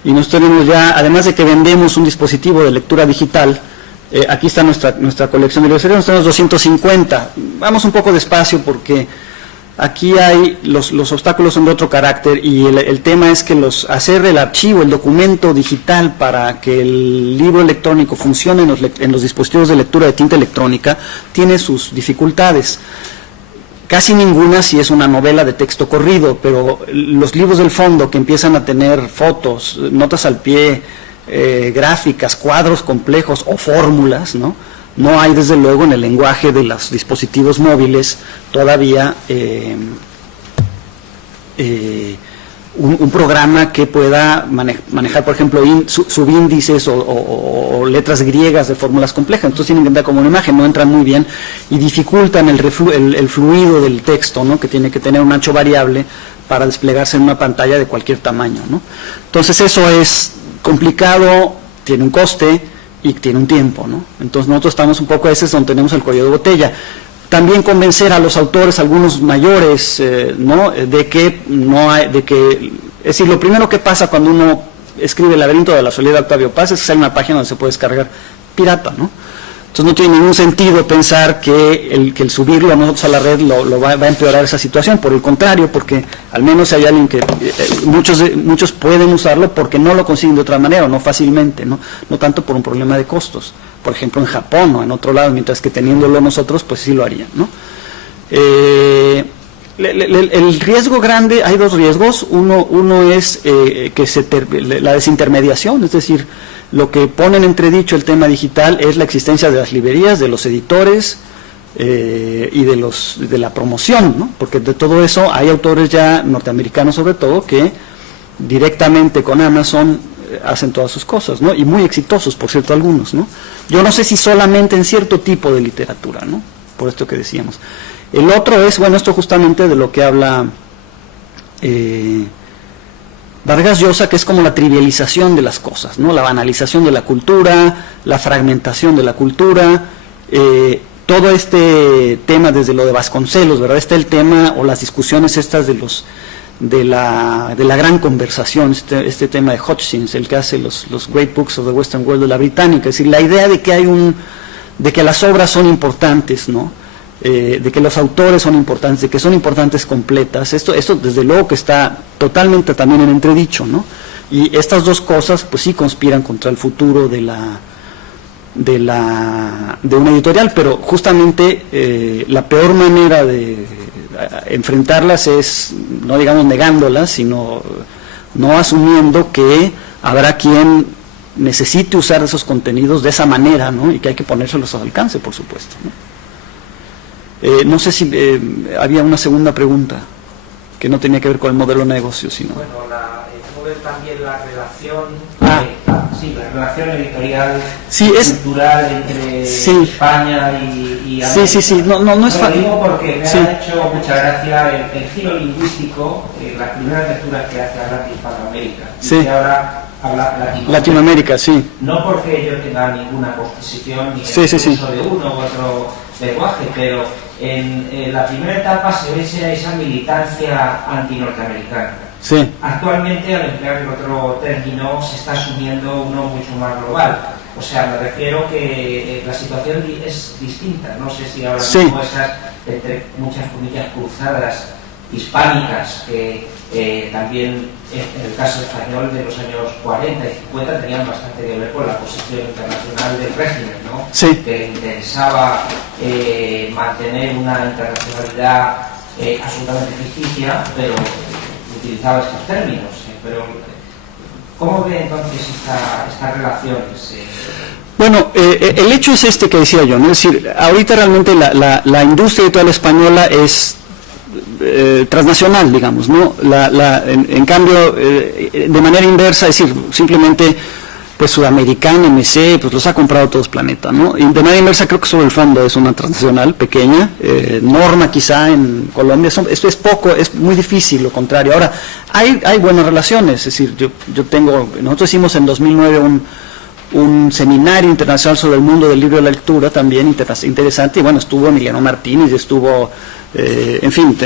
Y nosotros tenemos ya, además de que vendemos un dispositivo de lectura digital, aquí está nuestra colección de libros, tenemos 250. Vamos un poco despacio porque aquí hay los obstáculos son de otro carácter, y el tema es que hacer el archivo, el documento digital para que el libro electrónico funcione en los dispositivos de lectura de tinta electrónica tiene sus dificultades. Casi ninguna si es una novela de texto corrido, pero los libros del fondo que empiezan a tener fotos, notas al pie, gráficas, cuadros complejos o fórmulas, no hay desde luego en el lenguaje de los dispositivos móviles todavía un programa que pueda manejar, por ejemplo, subíndices o letras griegas de fórmulas complejas. Entonces tienen que entrar como una imagen, no entran muy bien y dificultan el fluido del texto, ¿no?, que tiene que tener un ancho variable para desplegarse en una pantalla de cualquier tamaño, ¿no? Entonces eso es complicado, tiene un coste y tiene un tiempo, ¿no? Entonces nosotros estamos un poco a veces donde tenemos el cuello de botella. También convencer a los autores, algunos mayores, de que es decir, lo primero que pasa cuando uno escribe El laberinto de la soledad de Octavio Paz es que sale una página donde se puede descargar pirata, ¿no? Entonces no tiene ningún sentido pensar que el subirlo a nosotros a la red va a empeorar esa situación. Por el contrario, porque al menos hay alguien que muchos pueden usarlo porque no lo consiguen de otra manera, o no fácilmente, no tanto por un problema de costos. Por ejemplo, en Japón o en otro lado, mientras que teniéndolo nosotros, pues sí lo harían, ¿no? El riesgo grande, hay dos riesgos. Uno es la desintermediación, es decir, lo que pone en entredicho el tema digital es la existencia de las librerías, de los editores y de la promoción, ¿no? Porque de todo eso hay autores ya norteamericanos sobre todo que directamente con Amazon hacen todas sus cosas, ¿no? Y muy exitosos, por cierto, algunos, ¿no? Yo no sé si solamente en cierto tipo de literatura, ¿no? Por esto que decíamos. El otro es, bueno, esto justamente de lo que habla Vargas Llosa, que es como la trivialización de las cosas, ¿no? La banalización de la cultura, la fragmentación de la cultura, todo este tema desde lo de Vasconcelos, ¿verdad? Está el tema o las discusiones estas de la gran conversación, este tema de Hutchins, el que hace los Great Books of the Western World de la británica, es decir, la idea de que de que las obras son importantes, ¿no? De que los autores son importantes, de que son importantes completas, esto desde luego que está totalmente también en entredicho, ¿no? Y estas dos cosas pues sí conspiran contra el futuro de una editorial, pero justamente la peor manera de enfrentarlas es, no digamos negándolas, sino no asumiendo que habrá quien necesite usar esos contenidos de esa manera, ¿no? Y que hay que ponérselos al alcance, por supuesto, ¿no? No sé si había una segunda pregunta que no tenía que ver con el modelo de negocio, sino... Bueno, ver también la relación, la relación editorial, cultural entre España y América. Sí, no es fácil. Lo digo porque me ha hecho mucha gracia el giro lingüístico, las primeras lecturas que hace hablar de Hispanoamérica. Y que ahora habla Latinoamérica, sí. No porque yo tenga ninguna posición ni el uso de uno u otro lenguaje, pero en la primera etapa se ve esa militancia anti-norteamericana. Sí. Actualmente, al emplear el otro término, se está asumiendo uno mucho más global. O sea, me refiero que la situación es distinta. No sé si ahora mismo esas, entre muchas comillas, cruzadas hispánicas, que también en el caso español de los años 40 y 50 tenían bastante que ver con la posición internacional del régimen, ¿no? Sí. Que interesaba mantener una internacionalidad absolutamente ficticia, pero utilizaba estos términos. Pero ¿cómo ve entonces estas relaciones? Bueno, el hecho es este que decía yo, ¿no? Es decir, ahorita realmente la industria editorial española es transnacional, digamos, ¿no? En cambio, de manera inversa, es decir, simplemente, pues Sudamericana, MC, pues los ha comprado todos Planeta, ¿no? Y de manera inversa creo que sobre el fondo es una transnacional pequeña, Norma quizá en Colombia, esto es poco, es muy difícil, lo contrario. Ahora, hay buenas relaciones, es decir, nosotros hicimos en 2009 un seminario internacional sobre el mundo del libro de la lectura también interesante, y bueno, estuvo Emiliano Martínez, estuvo en fin,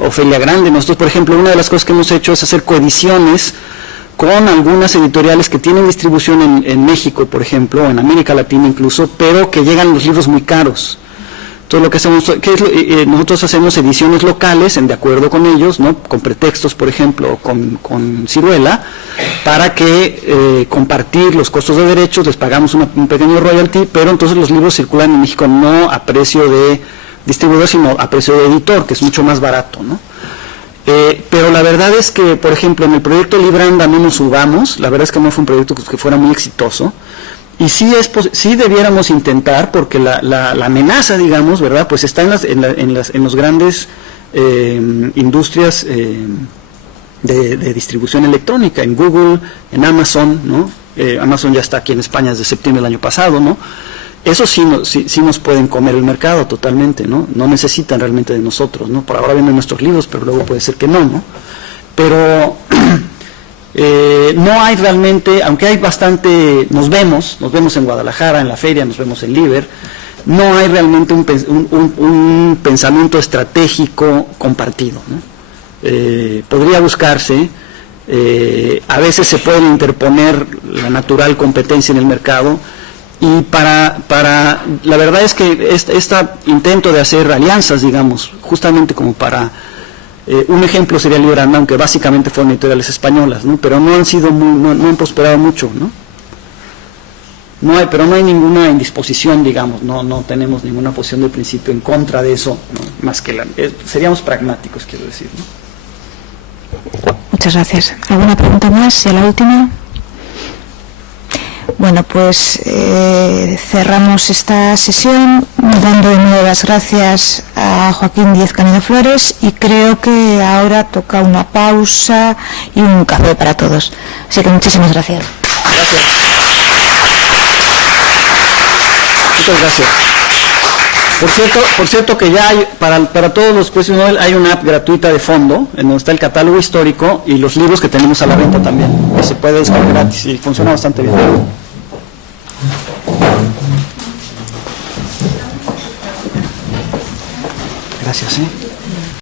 Ofelia Grande. Nosotros, por ejemplo, una de las cosas que hemos hecho es hacer coediciones con algunas editoriales que tienen distribución en México, por ejemplo, o en América Latina incluso, pero que llegan los libros muy caros. Entonces, lo que hacemos, nosotros hacemos ediciones locales, de acuerdo con ellos, ¿no? Con pretextos, por ejemplo, con Ciruela, para que compartir los costos de derechos, les pagamos un pequeño royalty, pero entonces los libros circulan en México no a precio de distribuidor, sino a precio de editor, que es mucho más barato, ¿no? Pero la verdad es que, por ejemplo, en el proyecto Libranda no nos subamos, la verdad es que no fue un proyecto que fuera muy exitoso, y sí debiéramos intentar, porque la amenaza, digamos, ¿verdad?, pues está en los grandes industrias de distribución electrónica, en Google, en Amazon, ¿no? Amazon ya está aquí en España desde septiembre del año pasado, ¿no? Eso sí nos pueden comer el mercado totalmente, ¿no? No necesitan realmente de nosotros, ¿no? Por ahora venden nuestros libros, pero luego puede ser que no, ¿no? Pero no hay realmente, aunque hay bastante, nos vemos en Guadalajara, en la feria, nos vemos en Liber, no hay realmente un pensamiento estratégico compartido, ¿no? Podría buscarse, a veces se puede interponer la natural competencia en el mercado, Y la verdad es que este intento de hacer alianzas, digamos, justamente como para, un ejemplo sería Libranda, aunque básicamente fueron editoriales españolas, ¿no? Pero no han sido no han prosperado mucho, ¿no? Pero no hay ninguna indisposición, digamos, no tenemos ninguna posición de principio en contra de eso, ¿no? Más que seríamos pragmáticos, quiero decir, ¿no? Muchas gracias. ¿Alguna pregunta más? ¿Y la última? Bueno, pues cerramos esta sesión dando de nuevo las gracias a Joaquín Díez Canedo Flores, y creo que ahora toca una pausa y un café para todos. Así que muchísimas gracias. Gracias. Muchas gracias. Por cierto que ya hay, para todos los premios Nobel hay una app gratuita de fondo, en donde está el catálogo histórico y los libros que tenemos a la venta también. Y se puede descargar gratis y funciona bastante bien. Gracias,